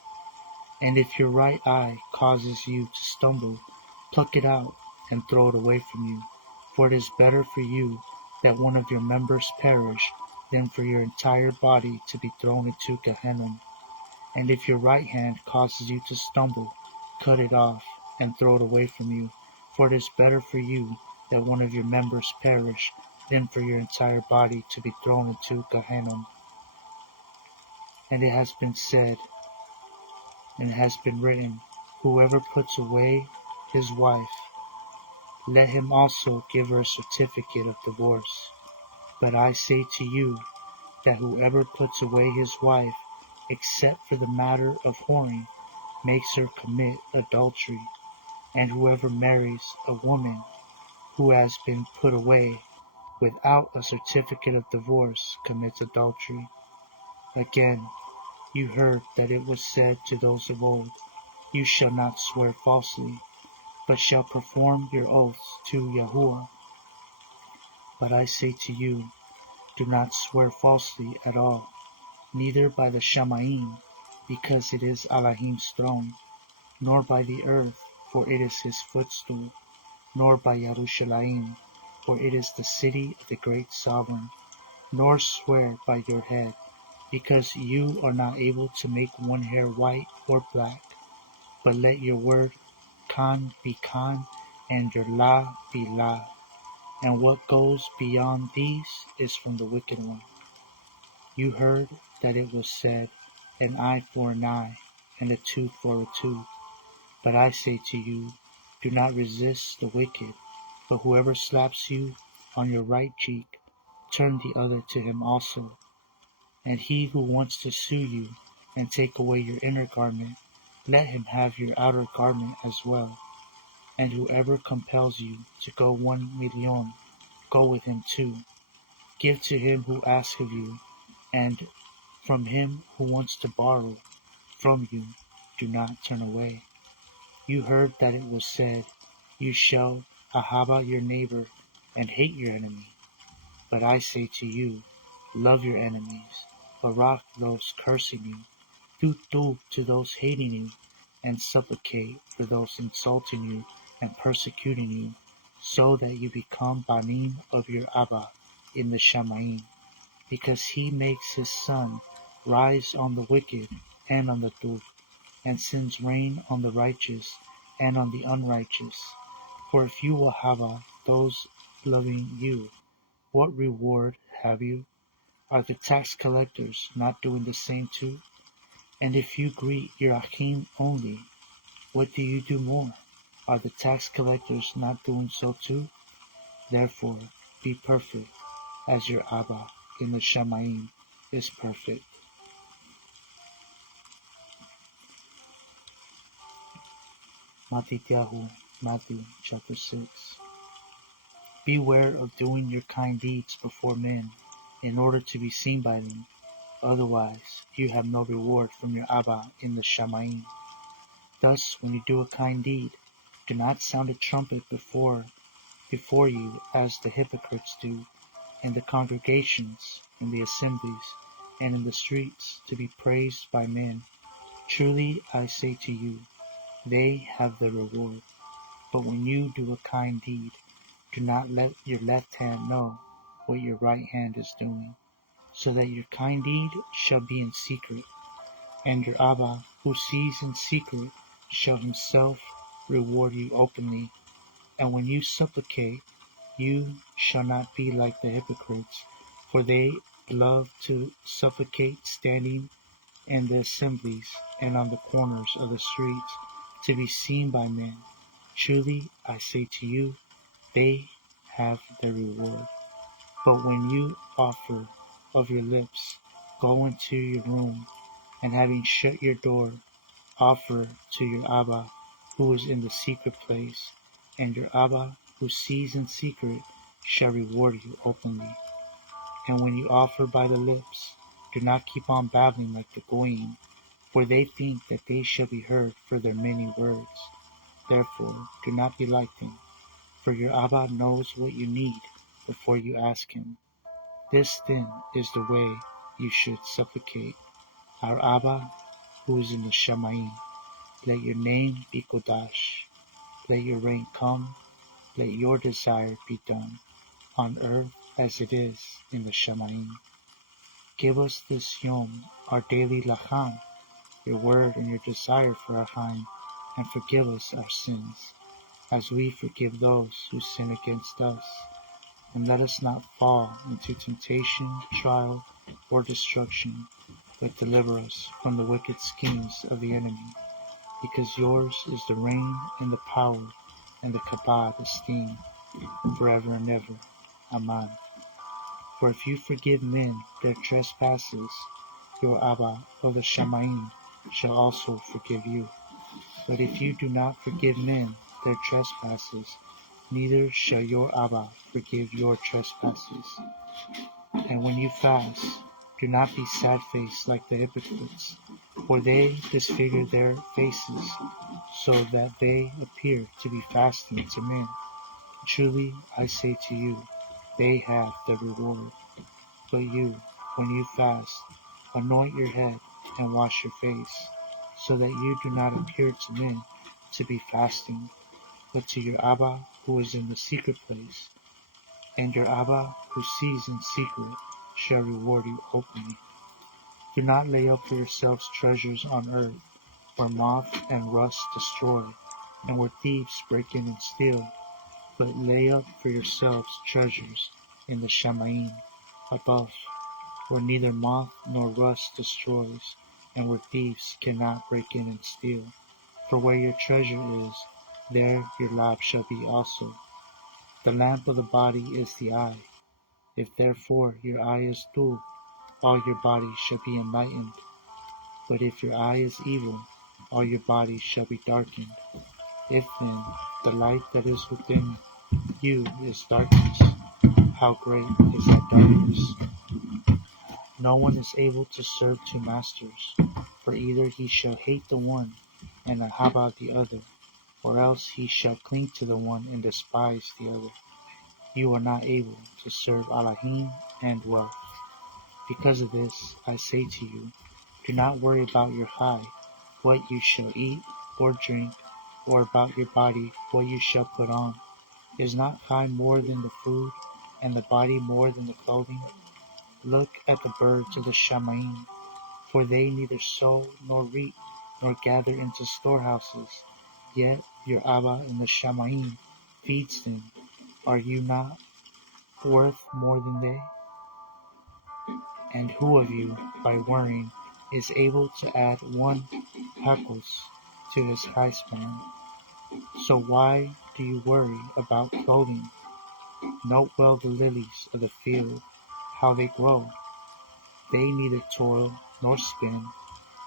And if your right eye causes you to stumble, pluck it out and throw it away from you. For it is better for you that one of your members perish than for your entire body to be thrown into Gehenna. And if your right hand causes you to stumble, cut it off and throw it away from you. For it is better for you that one of your members perish than for your entire body to be thrown into Gehenna. And it has been said, and it has been written, whoever puts away his wife, let him also give her a certificate of divorce. But I say to you that whoever puts away his wife, except for the matter of whoring, makes her commit adultery. And whoever marries a woman who has been put away without a certificate of divorce commits adultery. Again, you heard that it was said to those of old, you shall not swear falsely, but shall perform your oaths to YAHUAH. But I say to you, do not swear falsely at all, neither by the Shamaym, because it is ALAHYM's throne, nor by the earth, for it is his footstool, nor by Yerushalayim, for it is the city of the great sovereign, nor swear by your head, because you are not able to make one hair white or black. But let your word Khan be Khan, and your La be La. And what goes beyond these is from the wicked one. You heard that it was said, an eye for an eye, and a tooth for a tooth. But I say to you, do not resist the wicked, but whoever slaps you on your right cheek, turn the other to him also. And he who wants to sue you and take away your inner garment, let him have your outer garment as well. And whoever compels you to go 1,000,000, go with him 2. Give to him who asks of you, and from him who wants to borrow from you, do not turn away. You heard that it was said, you shall Ahabah your neighbor and hate your enemy. But I say to you, love your enemies, barak those cursing you, do tov to those hating you, and supplicate for those insulting you and persecuting you, so that you become banim of your Abba in the Shamaym, because he makes his sun rise on the wicked and on the Tur, and sends rain on the righteous and on the unrighteous. For if you will Ahabah those loving you, what reward have you? Are the tax collectors not doing the same too? And if you greet your ALAHYM only, what do you do more? Are the tax collectors not doing so too? Therefore, be perfect, as your Ahabah in the Shamaym is perfect. YAHUAH, Matthew chapter 6. Beware of doing your kind deeds before men, in order to be seen by them. Otherwise, you have no reward from your Ahabah in the Shamaym. Thus, when you do a kind deed, do not sound a trumpet before you, as the hypocrites do, in the congregations, in the assemblies, and in the streets, to be praised by men. Truly I say to you, they have their reward. But when you do a kind deed, do not let your left hand know what your right hand is doing, so that your kind deed shall be in secret, and your Ahabah, who sees in secret, shall himself reward you openly. And when you supplicate, you shall not be like the hypocrites, for they love to supplicate standing in the assemblies and on the corners of the streets, to be seen by men. Truly I say to you, they have their reward. But when you offer of your lips, go into your room, and having shut your door, offer to your Ahabah who is in the secret place, and your Ahabah who sees in secret shall reward you openly. And when you offer by the lips, do not keep on babbling like the Goyim, for they think that they shall be heard for their many words. Therefore, do not be like them, for your Ahabah knows what you need before you ask him. This then is the way you should supplicate. Our Ahabah, who is in the Shamaym, let your name be Kodash. Let your reign come. Let your desire be done, on earth as it is in the Shamaym. Give us this yom our daily ALAHYM, your word and your desire for ALAHYM, and forgive us our sins, as we forgive those who sin against us. And let us not fall into temptation, trial, or destruction, but deliver us from the wicked schemes of the enemy. Because yours is the reign and the power and the kabod esteem forever and ever. Amen. For if you forgive men their trespasses, your Ahabah of the Shamaym shall also forgive you. But if you do not forgive men their trespasses, neither shall your Ahabah forgive your trespasses. And when you fast, do not be sad-faced like the hypocrites, for they disfigure their faces, so that they appear to be fasting to men. Truly I say to you, they have their reward. But you, when you fast, anoint your head and wash your face, so that you do not appear to men to be fasting, but to your Ahabah who is in the secret place. And your Ahabah who sees in secret shall reward you openly. Do not lay up for yourselves treasures on earth, where moth and rust destroy, and where thieves break in and steal, but lay up for yourselves treasures in the Shamaym above, where neither moth nor rust destroys, and where thieves cannot break in and steal. For where your treasure is, there your lap shall be also. The lamp of the body is the eye. If therefore your eye is dull, all your body shall be enlightened. But if your eye is evil, all your body shall be darkened. If then the light that is within you is darkness, how great is that darkness? No one is able to serve two masters, for either he shall hate the one and Ahabah the other, or else he shall cling to the one and despise the other. You are not able to serve ALAHYM and wealth. Because of this, I say to you, do not worry about your hide, what you shall eat or drink, or about your body, what you shall put on. Is not hide more than the food, and the body more than the clothing? Look at the birds of the Shamaym, For they neither sow nor reap nor gather into storehouses, yet your Abba in the Shamayim feeds them. Are you not worth more than they? And who of you, by worrying, is able to add 1 hakos to his lifespan? So why do you worry about clothing? Note well the lilies of the field, how they grow. They neither toil nor spin.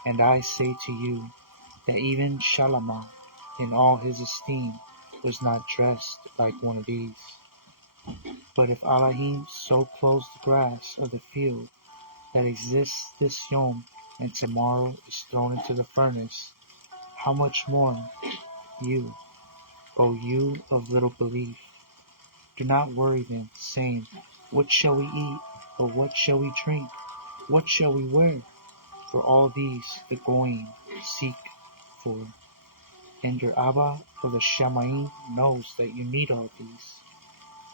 And I say to you that even Shalamah, in all his esteem, was not dressed like one of these. But if ALAHYM so clothes the grass of the field that exists this yom and tomorrow is thrown into the furnace, how much more you, O you of little belief? Do not worry then, saying, what shall we eat, or what shall we drink? What shall we wear? For all these the Goyim seek for, and your Abba of the Shamayim knows that you need all these.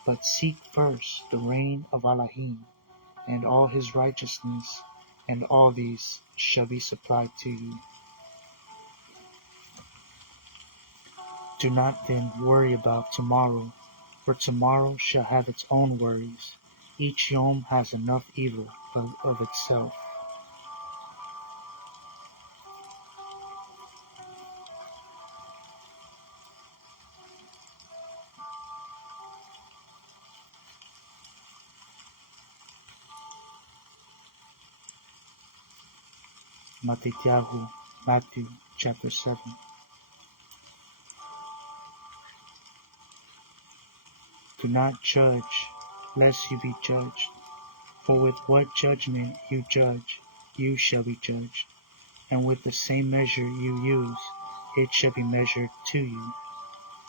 But seek first the reign of ALAHYM and all his righteousness, and all these shall be supplied to you. Do not then worry about tomorrow, for tomorrow shall have its own worries. Each yom has enough evil of itself. Matthew chapter 7. Do not judge, lest you be judged. For with what judgment you judge, you shall be judged. And with the same measure you use, it shall be measured to you.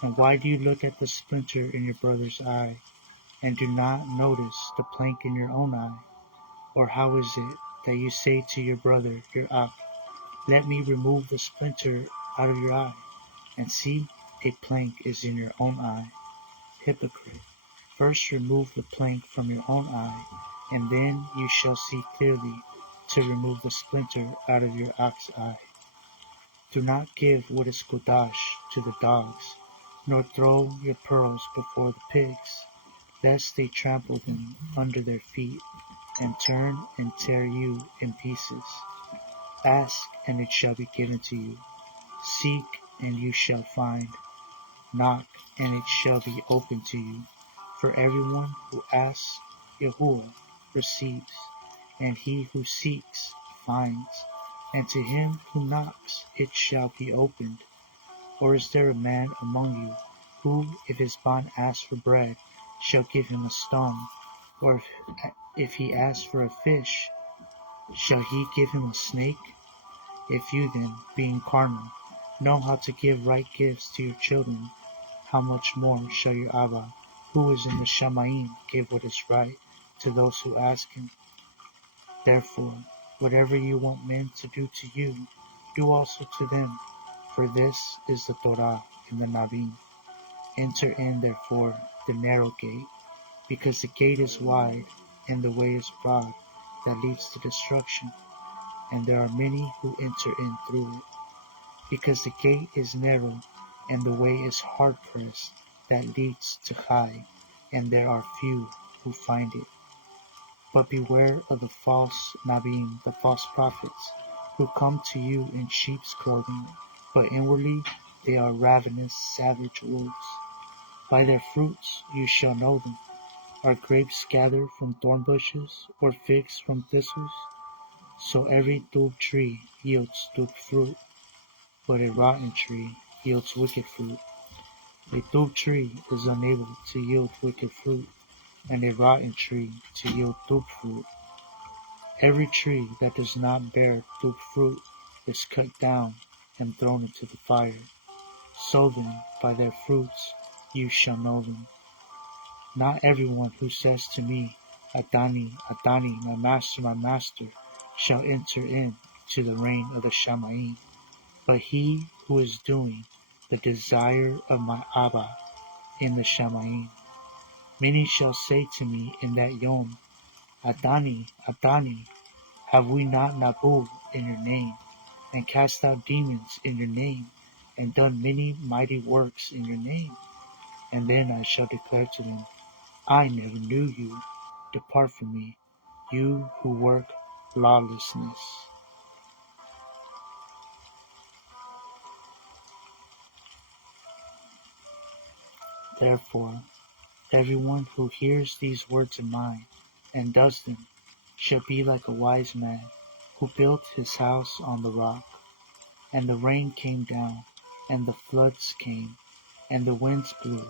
And why do you look at the splinter in your brother's eye, and do not notice the plank in your own eye? Or how is it that you say to your brother, your Ak, let me remove the splinter out of your eye, and see, a plank is in your own eye? Hypocrite, first remove the plank from your own eye, and then you shall see clearly to remove the splinter out of your ox eye. Do not give what is kodash to the dogs, nor throw your pearls before the pigs, lest they trample them under their feet, and turn and tear you in pieces. Ask, and it shall be given to you. Seek, and you shall find. Knock, and it shall be opened to you. For everyone who asks, YAHUAH receives, and he who seeks finds, and to him who knocks it shall be opened. Or is there a man among you who, if his bond asks for bread, shall give him a stone? Or if he asks for a fish, shall he give him a snake? If you then, being carnal, know how to give right gifts to your children, how much more shall your Abba, who is in the Shamayim, give what is right to those who ask him? Therefore, whatever you want men to do to you, do also to them, for this is the Torah and the Nabim. Enter in, therefore, the narrow gate, because the gate is wide and the way is broad that leads to destruction, and there are many who enter in through it. Because the gate is narrow and the way is hard-pressed that leads to Chai, and there are few who find it. But beware of the false Nabim, the false prophets, who come to you in sheep's clothing, but inwardly they are ravenous, savage wolves. By their fruits you shall know them. Are grapes gathered from thorn bushes, or figs from thistles? So every doob tree yields doob fruit, but a rotten tree yields wicked fruit. A doob tree is unable to yield wicked fruit, and a rotten tree to yield doob fruit. Every tree that does not bear doob fruit is cut down and thrown into the fire. So then, by their fruits you shall know them. Not everyone who says to me, Adani, Adani, my master, shall enter in to the reign of the Shamayim, but he who is doing the desire of my Abba in the Shamayim. Many shall say to me in that yom, Adani, Adani, have we not Nabu in your name, and cast out demons in your name, and done many mighty works in your name. And then I shall declare to them, I never knew you. Depart from me, you who work lawlessness. Therefore, everyone who hears these words of mine and does them shall be like a wise man who built his house on the rock. And the rain came down, and the floods came, and the winds blew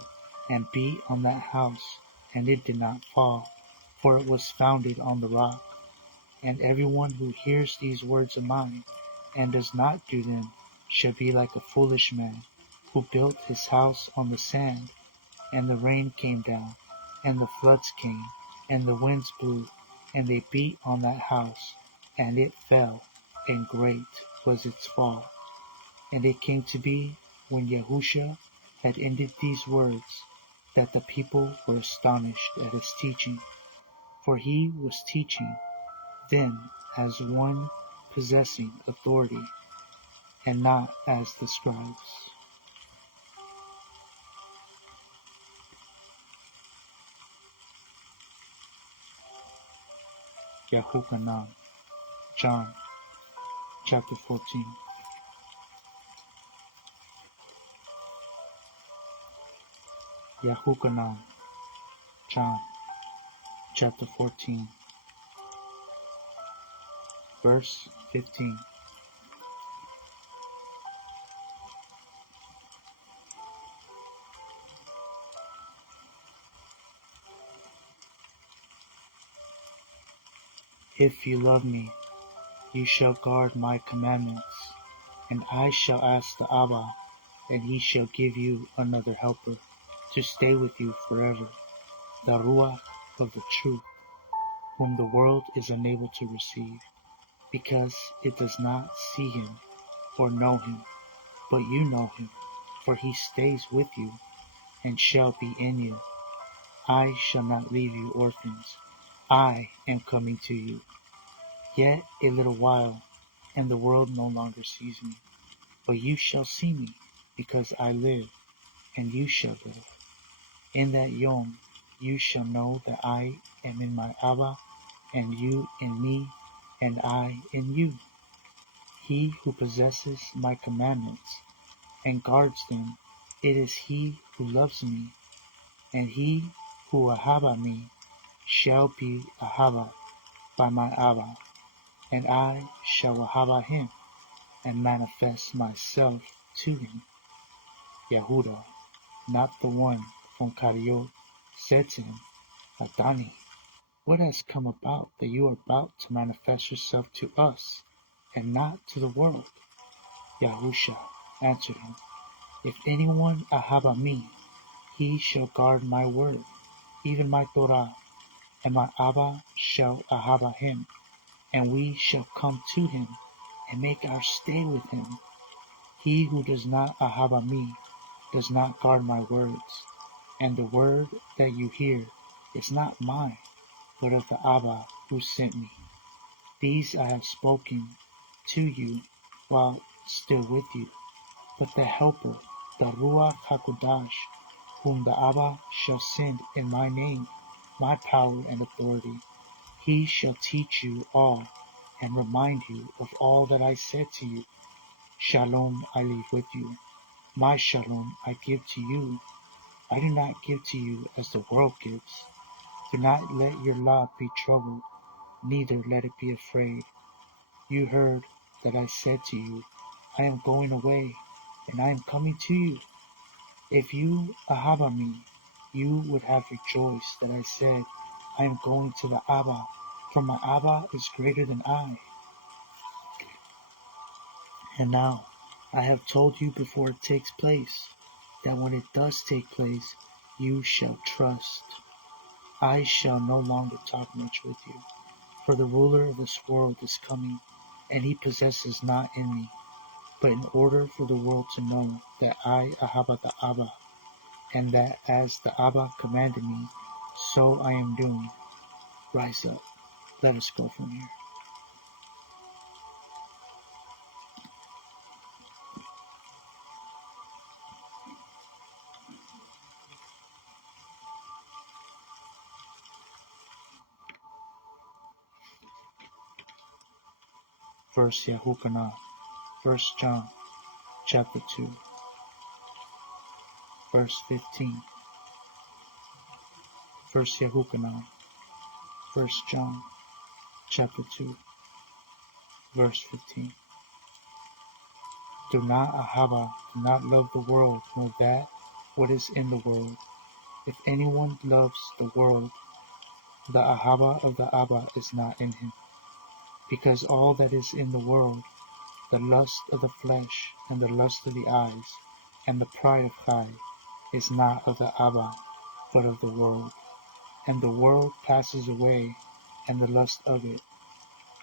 and beat on that house, and it did not fall, for it was founded on the rock. And everyone who hears these words of mine and does not do them shall be like a foolish man who built his house on the sand. And the rain came down, and the floods came, and the winds blew, and they beat on that house, and it fell, and great was its fall. And it came to be, when YAHUAH had ended these words, that the people were astonished at his teaching. For he was teaching them as one possessing authority, and not as the scribes. YAHUAH, John chapter 14. YAHUAH, John chapter 14, verse 15. If you love me, you shall guard my commandments, and I shall ask the Ahabah, and he shall give you another helper to stay with you forever, the Ruach of the truth, whom the world is unable to receive, because it does not see him or know him. But you know him, for he stays with you and shall be in you. I shall not leave you orphans. I am coming to you. Yet a little while, and the world no longer sees me. But you shall see me, because I live, and you shall live. In that yom you shall know that I am in my Ahabah, and you in me, and I in you. He who possesses my commandments and guards them, it is he who loves me, and he who Ahabah me shall be Ahabah by my Ahabah, and I shall Ahabah him, and manifest myself to him. YAHUAH, not the one from Kariot, said to him, Adani, what has come about that you are about to manifest yourself to us, and not to the world? YAHUAH answered him, if anyone Ahabah me, he shall guard my word, even my Torah, and my Ahabah shall Ahabah him, and we shall come to him, and make our stay with him. He who does not Ahabah me does not guard my words, and the word that you hear is not mine, but of the Ahabah who sent me. These I have spoken to you while still with you. But the Helper, the Ruach HaKodesh, whom the Ahabah shall send in my name, my power and authority, he shall teach you all and remind you of all that I said to you. Shalom I leave with you. My shalom I give to you. I do not give to you as the world gives. Do not let your lot be troubled, neither let it be afraid. You heard that I said to you, I am going away, and I am coming to you. If you Ahabah me, you would have rejoiced that I said, I am going to the Ahabah, for my Ahabah is greater than I. And now, I have told you before it takes place, that when it does take place, you shall trust. I shall no longer talk much with you, for the ruler of this world is coming, and he possesses not in me. But in order for the world to know that I Ahabah the Ahabah, and that as the Ahabah commanded me, so I am doing. Rise up, let us go from here. First YAHUAH, 1 John, chapter 2, verse 15. First YAHUAH, 1 John, chapter 2, verse 15. Do not Ahabah, do not love the world, nor that what is in the world. If anyone loves the world, the Ahabah of the Abbah is not in him. Because all that is in the world, the lust of the flesh, and the lust of the eyes, and the pride of life, is not of the Abbah, but of the world. And the world passes away, and the lust of it.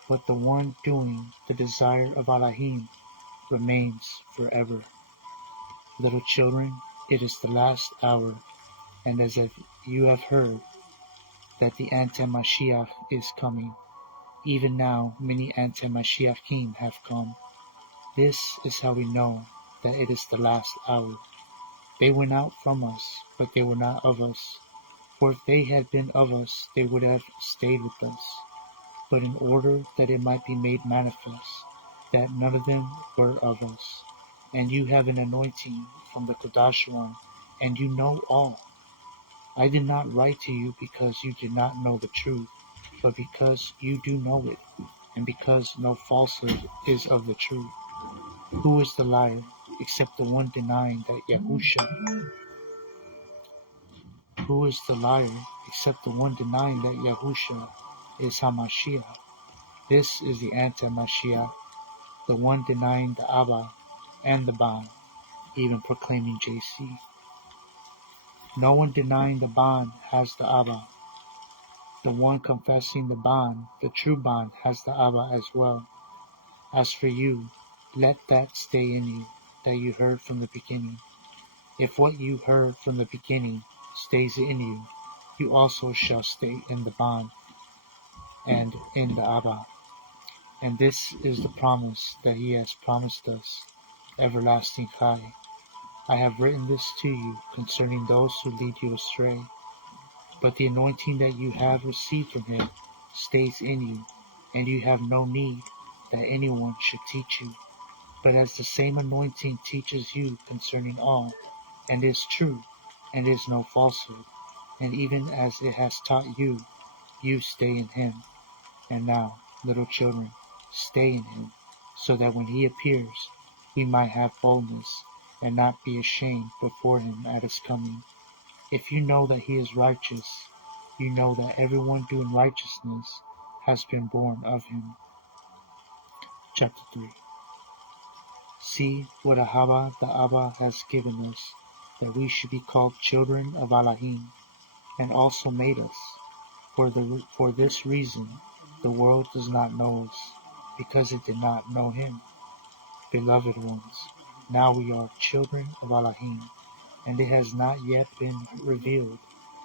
But the one doing the desire of ALAHYM remains forever. Little children, it is the last hour, and as if you have heard that the Anti-Mashiach is coming, even now many Anti-Mashiachim have come. This is how we know that it is the last hour. They went out from us, but they were not of us. For if they had been of us, they would have stayed with us. But in order that it might be made manifest that none of them were of us. And you have an anointing from the Kodash One, and you know all. I did not write to you because you did not know the truth, but because you do know it, and because no falsehood is of the truth. Who is the liar, except the one denying that Yahushua? Who is the liar, except the one denying that Yahushua is Hamashiach? This is the Anti-Mashiach, the one denying the Abba and the Ban, even proclaiming JC. No one denying the Ban has the Abba. The one confessing the Ban, the true Ban, has the Abba as well. As for you, let that stay in you, that you heard from the beginning. If what you heard from the beginning stays in you, you also shall stay in the Ban and in the Abba. And this is the promise that he has promised us, everlasting Chai. I have written this to you concerning those who lead you astray. But the anointing that you have received from him stays in you, and you have no need that anyone should teach you. But as the same anointing teaches you concerning all, and is true, and is no falsehood, and even as it has taught you, you stay in him. And now, little children, stay in him, so that when he appears, we might have boldness, and not be ashamed before him at his coming. If you know that he is righteous, you know that everyone doing righteousness has been born of him. Chapter 3. See what Ahabah the Abba has given us, that we should be called children of ALAHYM, and also made us. For this reason, the world does not know us, because it did not know him. Beloved ones, now we are children of ALAHYM, and it has not yet been revealed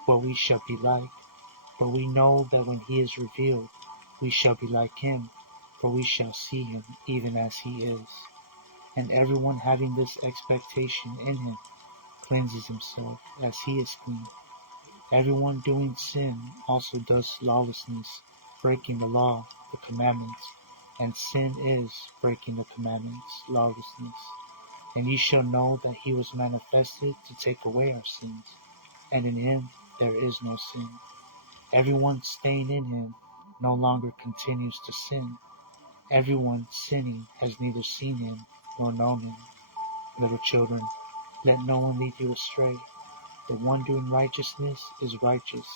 what we shall be like. But we know that when he is revealed, we shall be like him, for we shall see him even as he is. And everyone having this expectation in him cleanses himself as he is clean. Everyone doing sin also does lawlessness, breaking the law, the commandments, and sin is breaking the commandments, lawlessness. And ye shall know that he was manifested to take away our sins, and in him there is no sin. Everyone staying in him no longer continues to sin. Everyone sinning has neither seen him nor known him. Little children, let no one lead you astray. The one doing righteousness is righteous,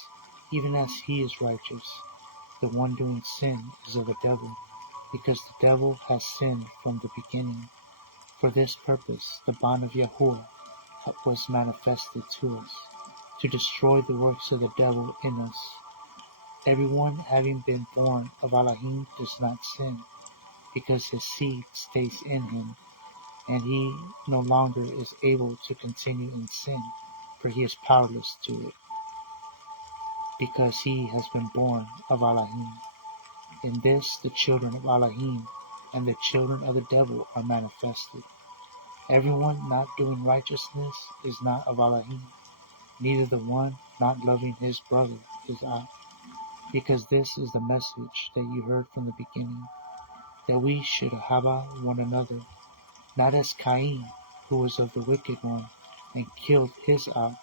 even as he is righteous. The one doing sin is of the devil, because the devil has sinned from the beginning. For this purpose the bond of YAHUAH was manifested to us, to destroy the works of the devil in us. Everyone having been born of ALAHYM does not sin, because his seed stays in him, and he no longer is able to continue in sin, for he is powerless to it, because he has been born of ALAHYM. In this the children of ALAHYM and the children of the devil are manifested. Everyone not doing righteousness is not of ALAHYM, neither the one not loving his brother is of. Because this is the message that you heard from the beginning, that we should Ahabah one another, not as Cain, who was of the wicked one, and killed his ox.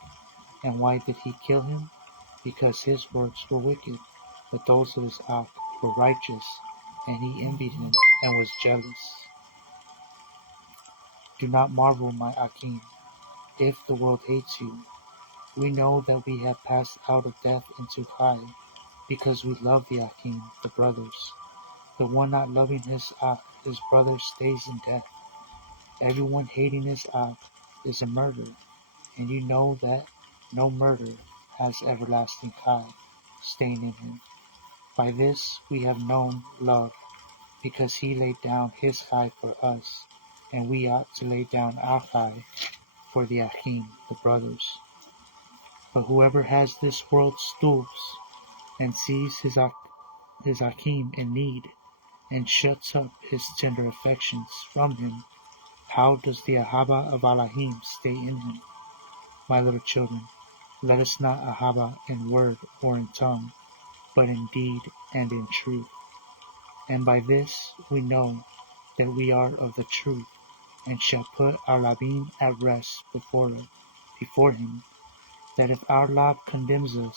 And why did he kill him? Because his works were wicked, but those of his ox were righteous, and he envied him and was jealous. Do not marvel, my Akim, if the world hates you. We know that we have passed out of death into life, because we love the Akim, the brothers. The one not loving his brother stays in death. Everyone hating his is a murderer, and you know that no murder has everlasting life staying in him. By this we have known love, because he laid down his life for us, and we ought to lay down our life for the Achim, the brothers. But whoever has this world stoops and sees his Achim in need, and shuts up his tender affections from him, how does the Ahabah of ALAHYM stay in him? My little children, let us not Ahabah in word or in tongue, but in deed and in truth. And by this we know that we are of the truth, and shall put our Labim at rest before him, that if our love condemns us,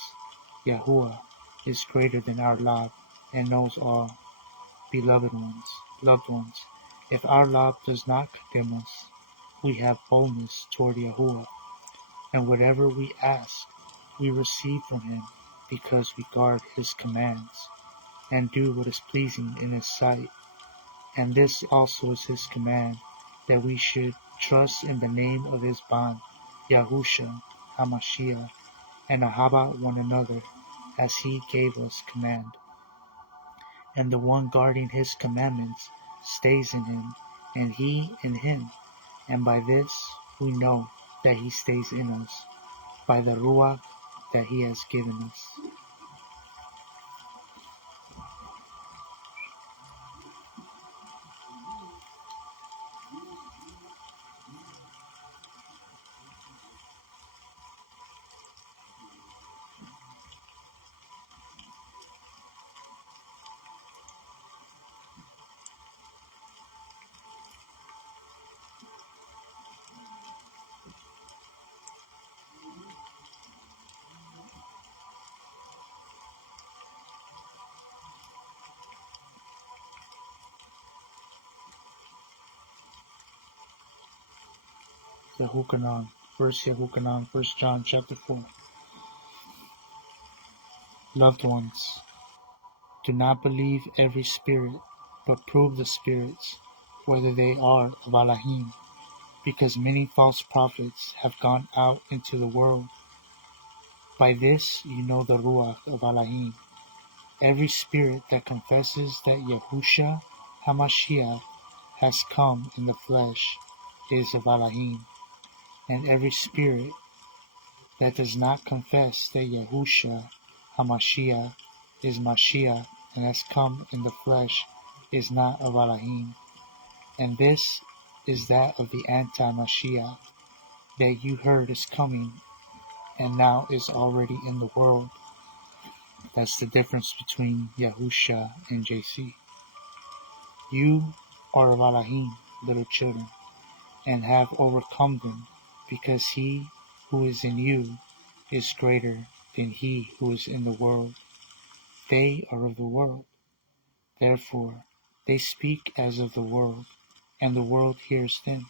YAHUAH is greater than our love, and knows all. Beloved ones, loved ones, if our love does not condemn us, we have boldness toward YAHUAH, and whatever we ask, we receive from him, because we guard his commands, and do what is pleasing in his sight. And this also is his command, that we should trust in the name of his bond, Yahusha HaMashiach, and Ahabah one another, as he gave us command. And the one guarding his commandments stays in him, and he in him. And by this we know that he stays in us, by the Ruach that he has given us. Yahukanan, verse Yahukanan, 1 John chapter 4. Loved ones, do not believe every spirit, but prove the spirits, whether they are of ALAHYM, because many false prophets have gone out into the world. By this you know the Ruach of ALAHYM. Every spirit that confesses that Yahusha HaMashiach has come in the flesh is of ALAHYM, and every spirit that does not confess that Yahusha HaMashiach is Mashiach and has come in the flesh is not of ALAHYM. And this is that of the anti-Mashiach that you heard is coming and now is already in the world. That's the difference between Yahusha and JC. You are of ALAHYM, little children, and have overcome them, because he who is in you is greater than he who is in the world. They are of the world. Therefore, they speak as of the world, and the world hears them.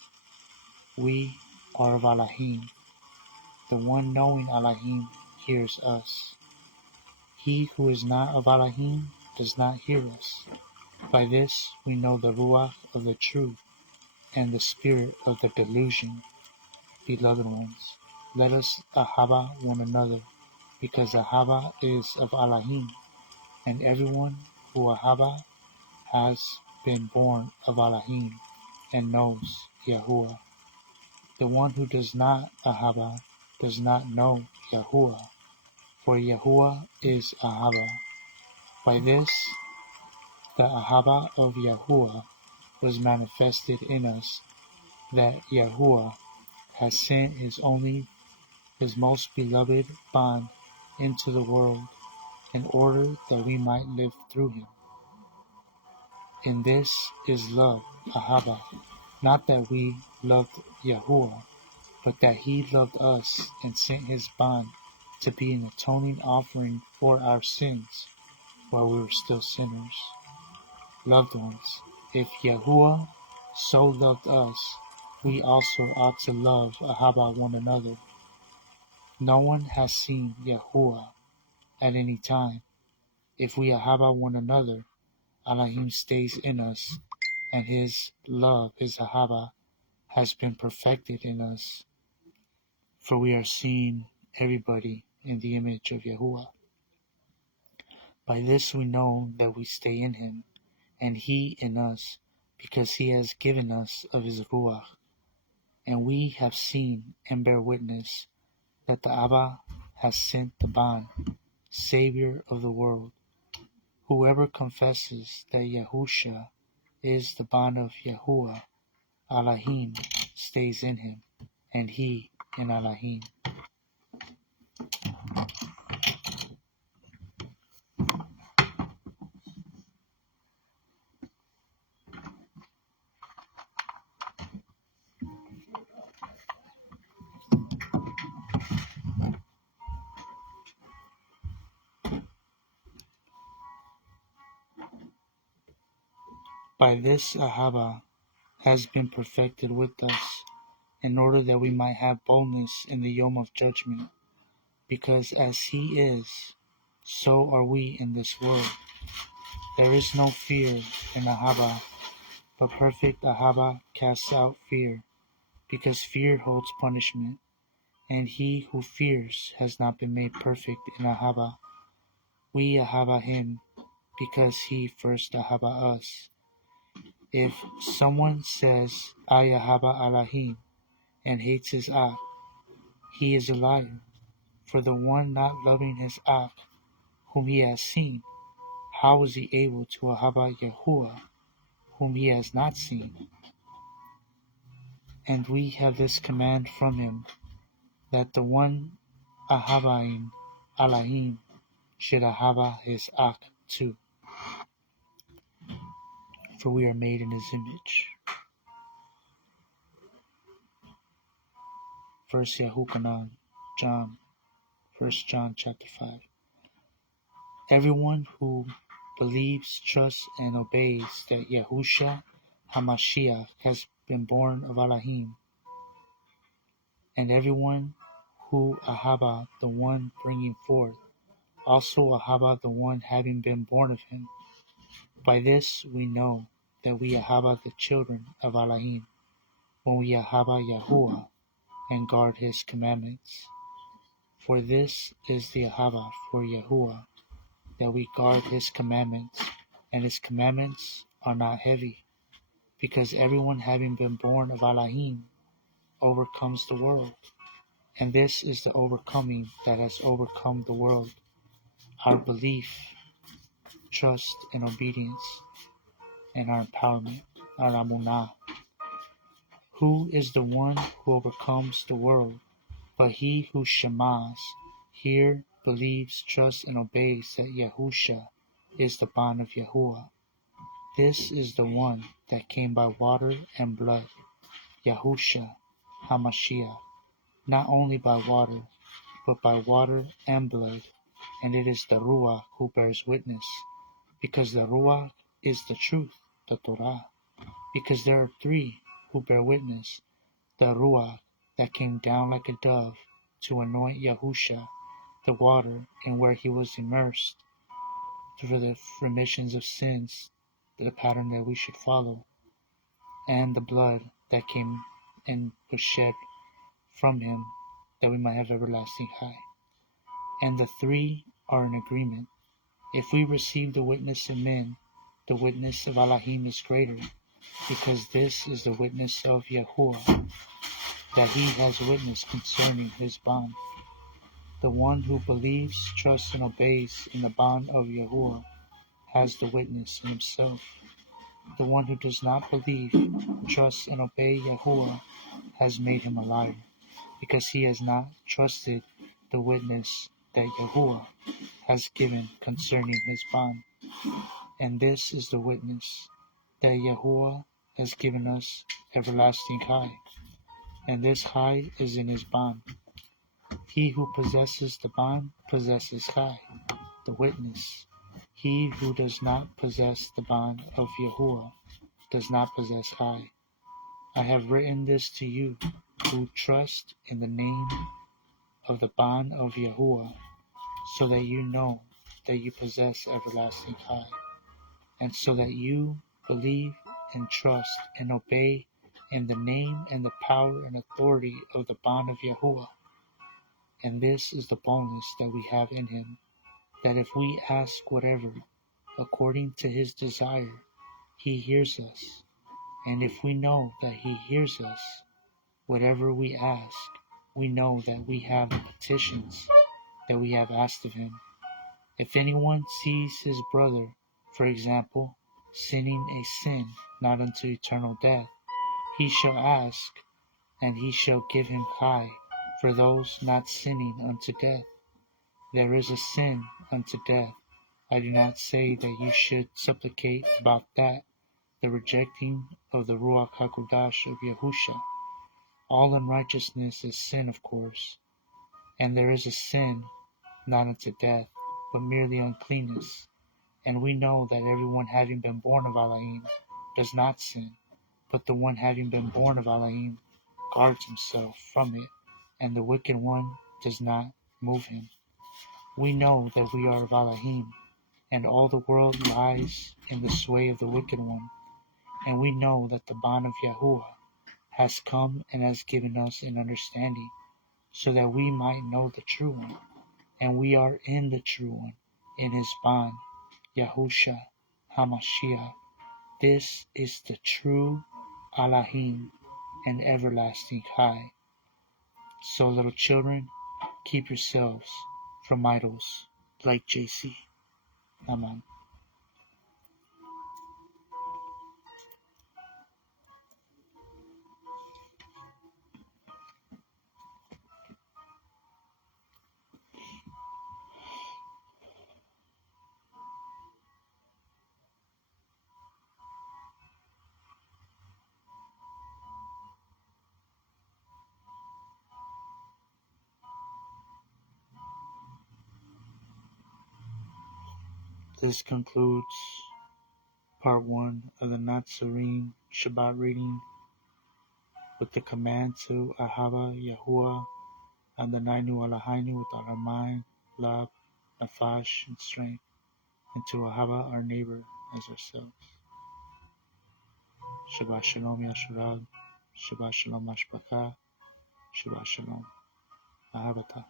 We are of ALAHYM. The one knowing ALAHYM hears us. He who is not of ALAHYM does not hear us. By this we know the Ruach of the truth and the spirit of the delusion. Beloved ones, let us Ahabah one another, because Ahabah is of ALAHYM, and everyone who Ahabah has been born of ALAHYM and knows YAHUAH. The one who does not Ahabah does not know YAHUAH, for YAHUAH is Ahabah. By this the Ahabah of YAHUAH was manifested in us, that YAHUAH has sent his most beloved bond into the world, in order that we might live through him. In this is love, Ahabah, not that we loved YAHUAH, but that he loved us and sent his bond to be an atoning offering for our sins while we were still sinners. Loved ones, if YAHUAH so loved us, we also ought to love Ahabah one another. No one has seen YAHUAH at any time. If we Ahabah one another, ALAHYM stays in us, and his love, his Ahabah, has been perfected in us. For we are seeing everybody in the image of YAHUAH. By this we know that we stay in him, and he in us, because he has given us of his Ruach. And we have seen and bear witness that the Abba has sent the Ban, Savior of the world. Whoever confesses that Yahusha is the Ban of Yahuwah, ALAHYM stays in him, and he in ALAHYM. By this Ahabah has been perfected with us, in order that we might have boldness in the yom of judgment, because as he is, so are we in this world. There is no fear in Ahabah, but perfect Ahabah casts out fear, because fear holds punishment, and he who fears has not been made perfect in Ahabah. We Ahabah him, because he first Ahabah us. If someone says, I Ahabah ALAHYM, and hates his Ak, he is a liar. For the one not loving his Ak, whom he has seen, how is he able to Ahabah YAHUAH, whom he has not seen? And we have this command from him, that the one Ahabahim ALAHYM should Ahabah his Ak too. For we are made in his image. First YAHUAH, John, 1 John chapter 5. Everyone who believes, trusts, and obeys that Yahusha HaMashiach has been born of ALAHYM, and everyone who Ahabah the one bringing forth, also Ahabah the one having been born of him. By this we know that we Ahabah the children of ALAHYM, when we Ahabah YAHUAH and guard his commandments. For this is the Ahabah for YAHUAH, that we guard his commandments, and his commandments are not heavy, because everyone having been born of ALAHYM overcomes the world. And this is the overcoming that has overcome the world, our belief, trust, and obedience, and our empowerment, our amunah. Who is the one who overcomes the world, but he who shamas, here believes, trusts, and obeys that Yahusha is the bond of Yahuwah. This is the one that came by water and blood, Yahusha HaMashiach, not only by water, but by water and blood, and it is the Ruach who bears witness, because the Ruach is the truth, the Torah, because there are three who bear witness, the Ruach that came down like a dove to anoint Yahusha, the water in where he was immersed, for the remissions of sins, the pattern that we should follow, and the blood that came and was shed from him, that we might have everlasting high. And the three are in agreement. If we receive the witness of men, the witness of ALAHYM is greater, because this is the witness of Yahuwah, that he has witnessed concerning his bond. The one who believes, trusts, and obeys in the bond of Yahuwah has the witness in himself. The one who does not believe, trust, and obey Yahuwah has made him a liar, because he has not trusted the witness that Yahuwah has given concerning his bond. And this is the witness, that YAHUAH has given us everlasting high, and this high is in his bond. He who possesses the bond possesses high, the witness. He who does not possess the bond of YAHUAH does not possess high. I have written this to you who trust in the name of the bond of YAHUAH, so that you know that you possess everlasting high, and so that you believe and trust and obey in the name and the power and authority of the bond of YAHUAH. And this is the boldness that we have in him, that if we ask whatever according to his desire, he hears us. And if we know that he hears us, whatever we ask, we know that we have the petitions that we have asked of him. If anyone sees his brother, for example, sinning a sin not unto eternal death, he shall ask, and he shall give him high for those not sinning unto death. There is a sin unto death. I do not say that you should supplicate about that, the rejecting of the Ruach HaKodesh of Yahusha. All unrighteousness is sin, of course, and there is a sin not unto death, but merely uncleanness. And we know that everyone having been born of ALAHYM does not sin, but the one having been born of ALAHYM guards himself from it, and the wicked one does not move him. We know that we are of ALAHYM, and all the world lies in the sway of the wicked one. And we know that the bond of YAHUAH has come and has given us an understanding, so that we might know the true one. And we are in the true one, in his bond, Yahusha HaMashiach. This is the true ALAHYM and everlasting high. So, little children, keep yourselves from idols like JC. Amen. This concludes part 1 of the Natsarym Shabbat reading with the command to Ahabah, YAHUAH, and the Nainu ALAHYM with all our mind, love, nafash, and strength, and to Ahabah, our neighbor, as ourselves. Shabbat Shalom Yasharab, Shabbat Shalom Mashpachah, Shabbat Shalom Ahabah.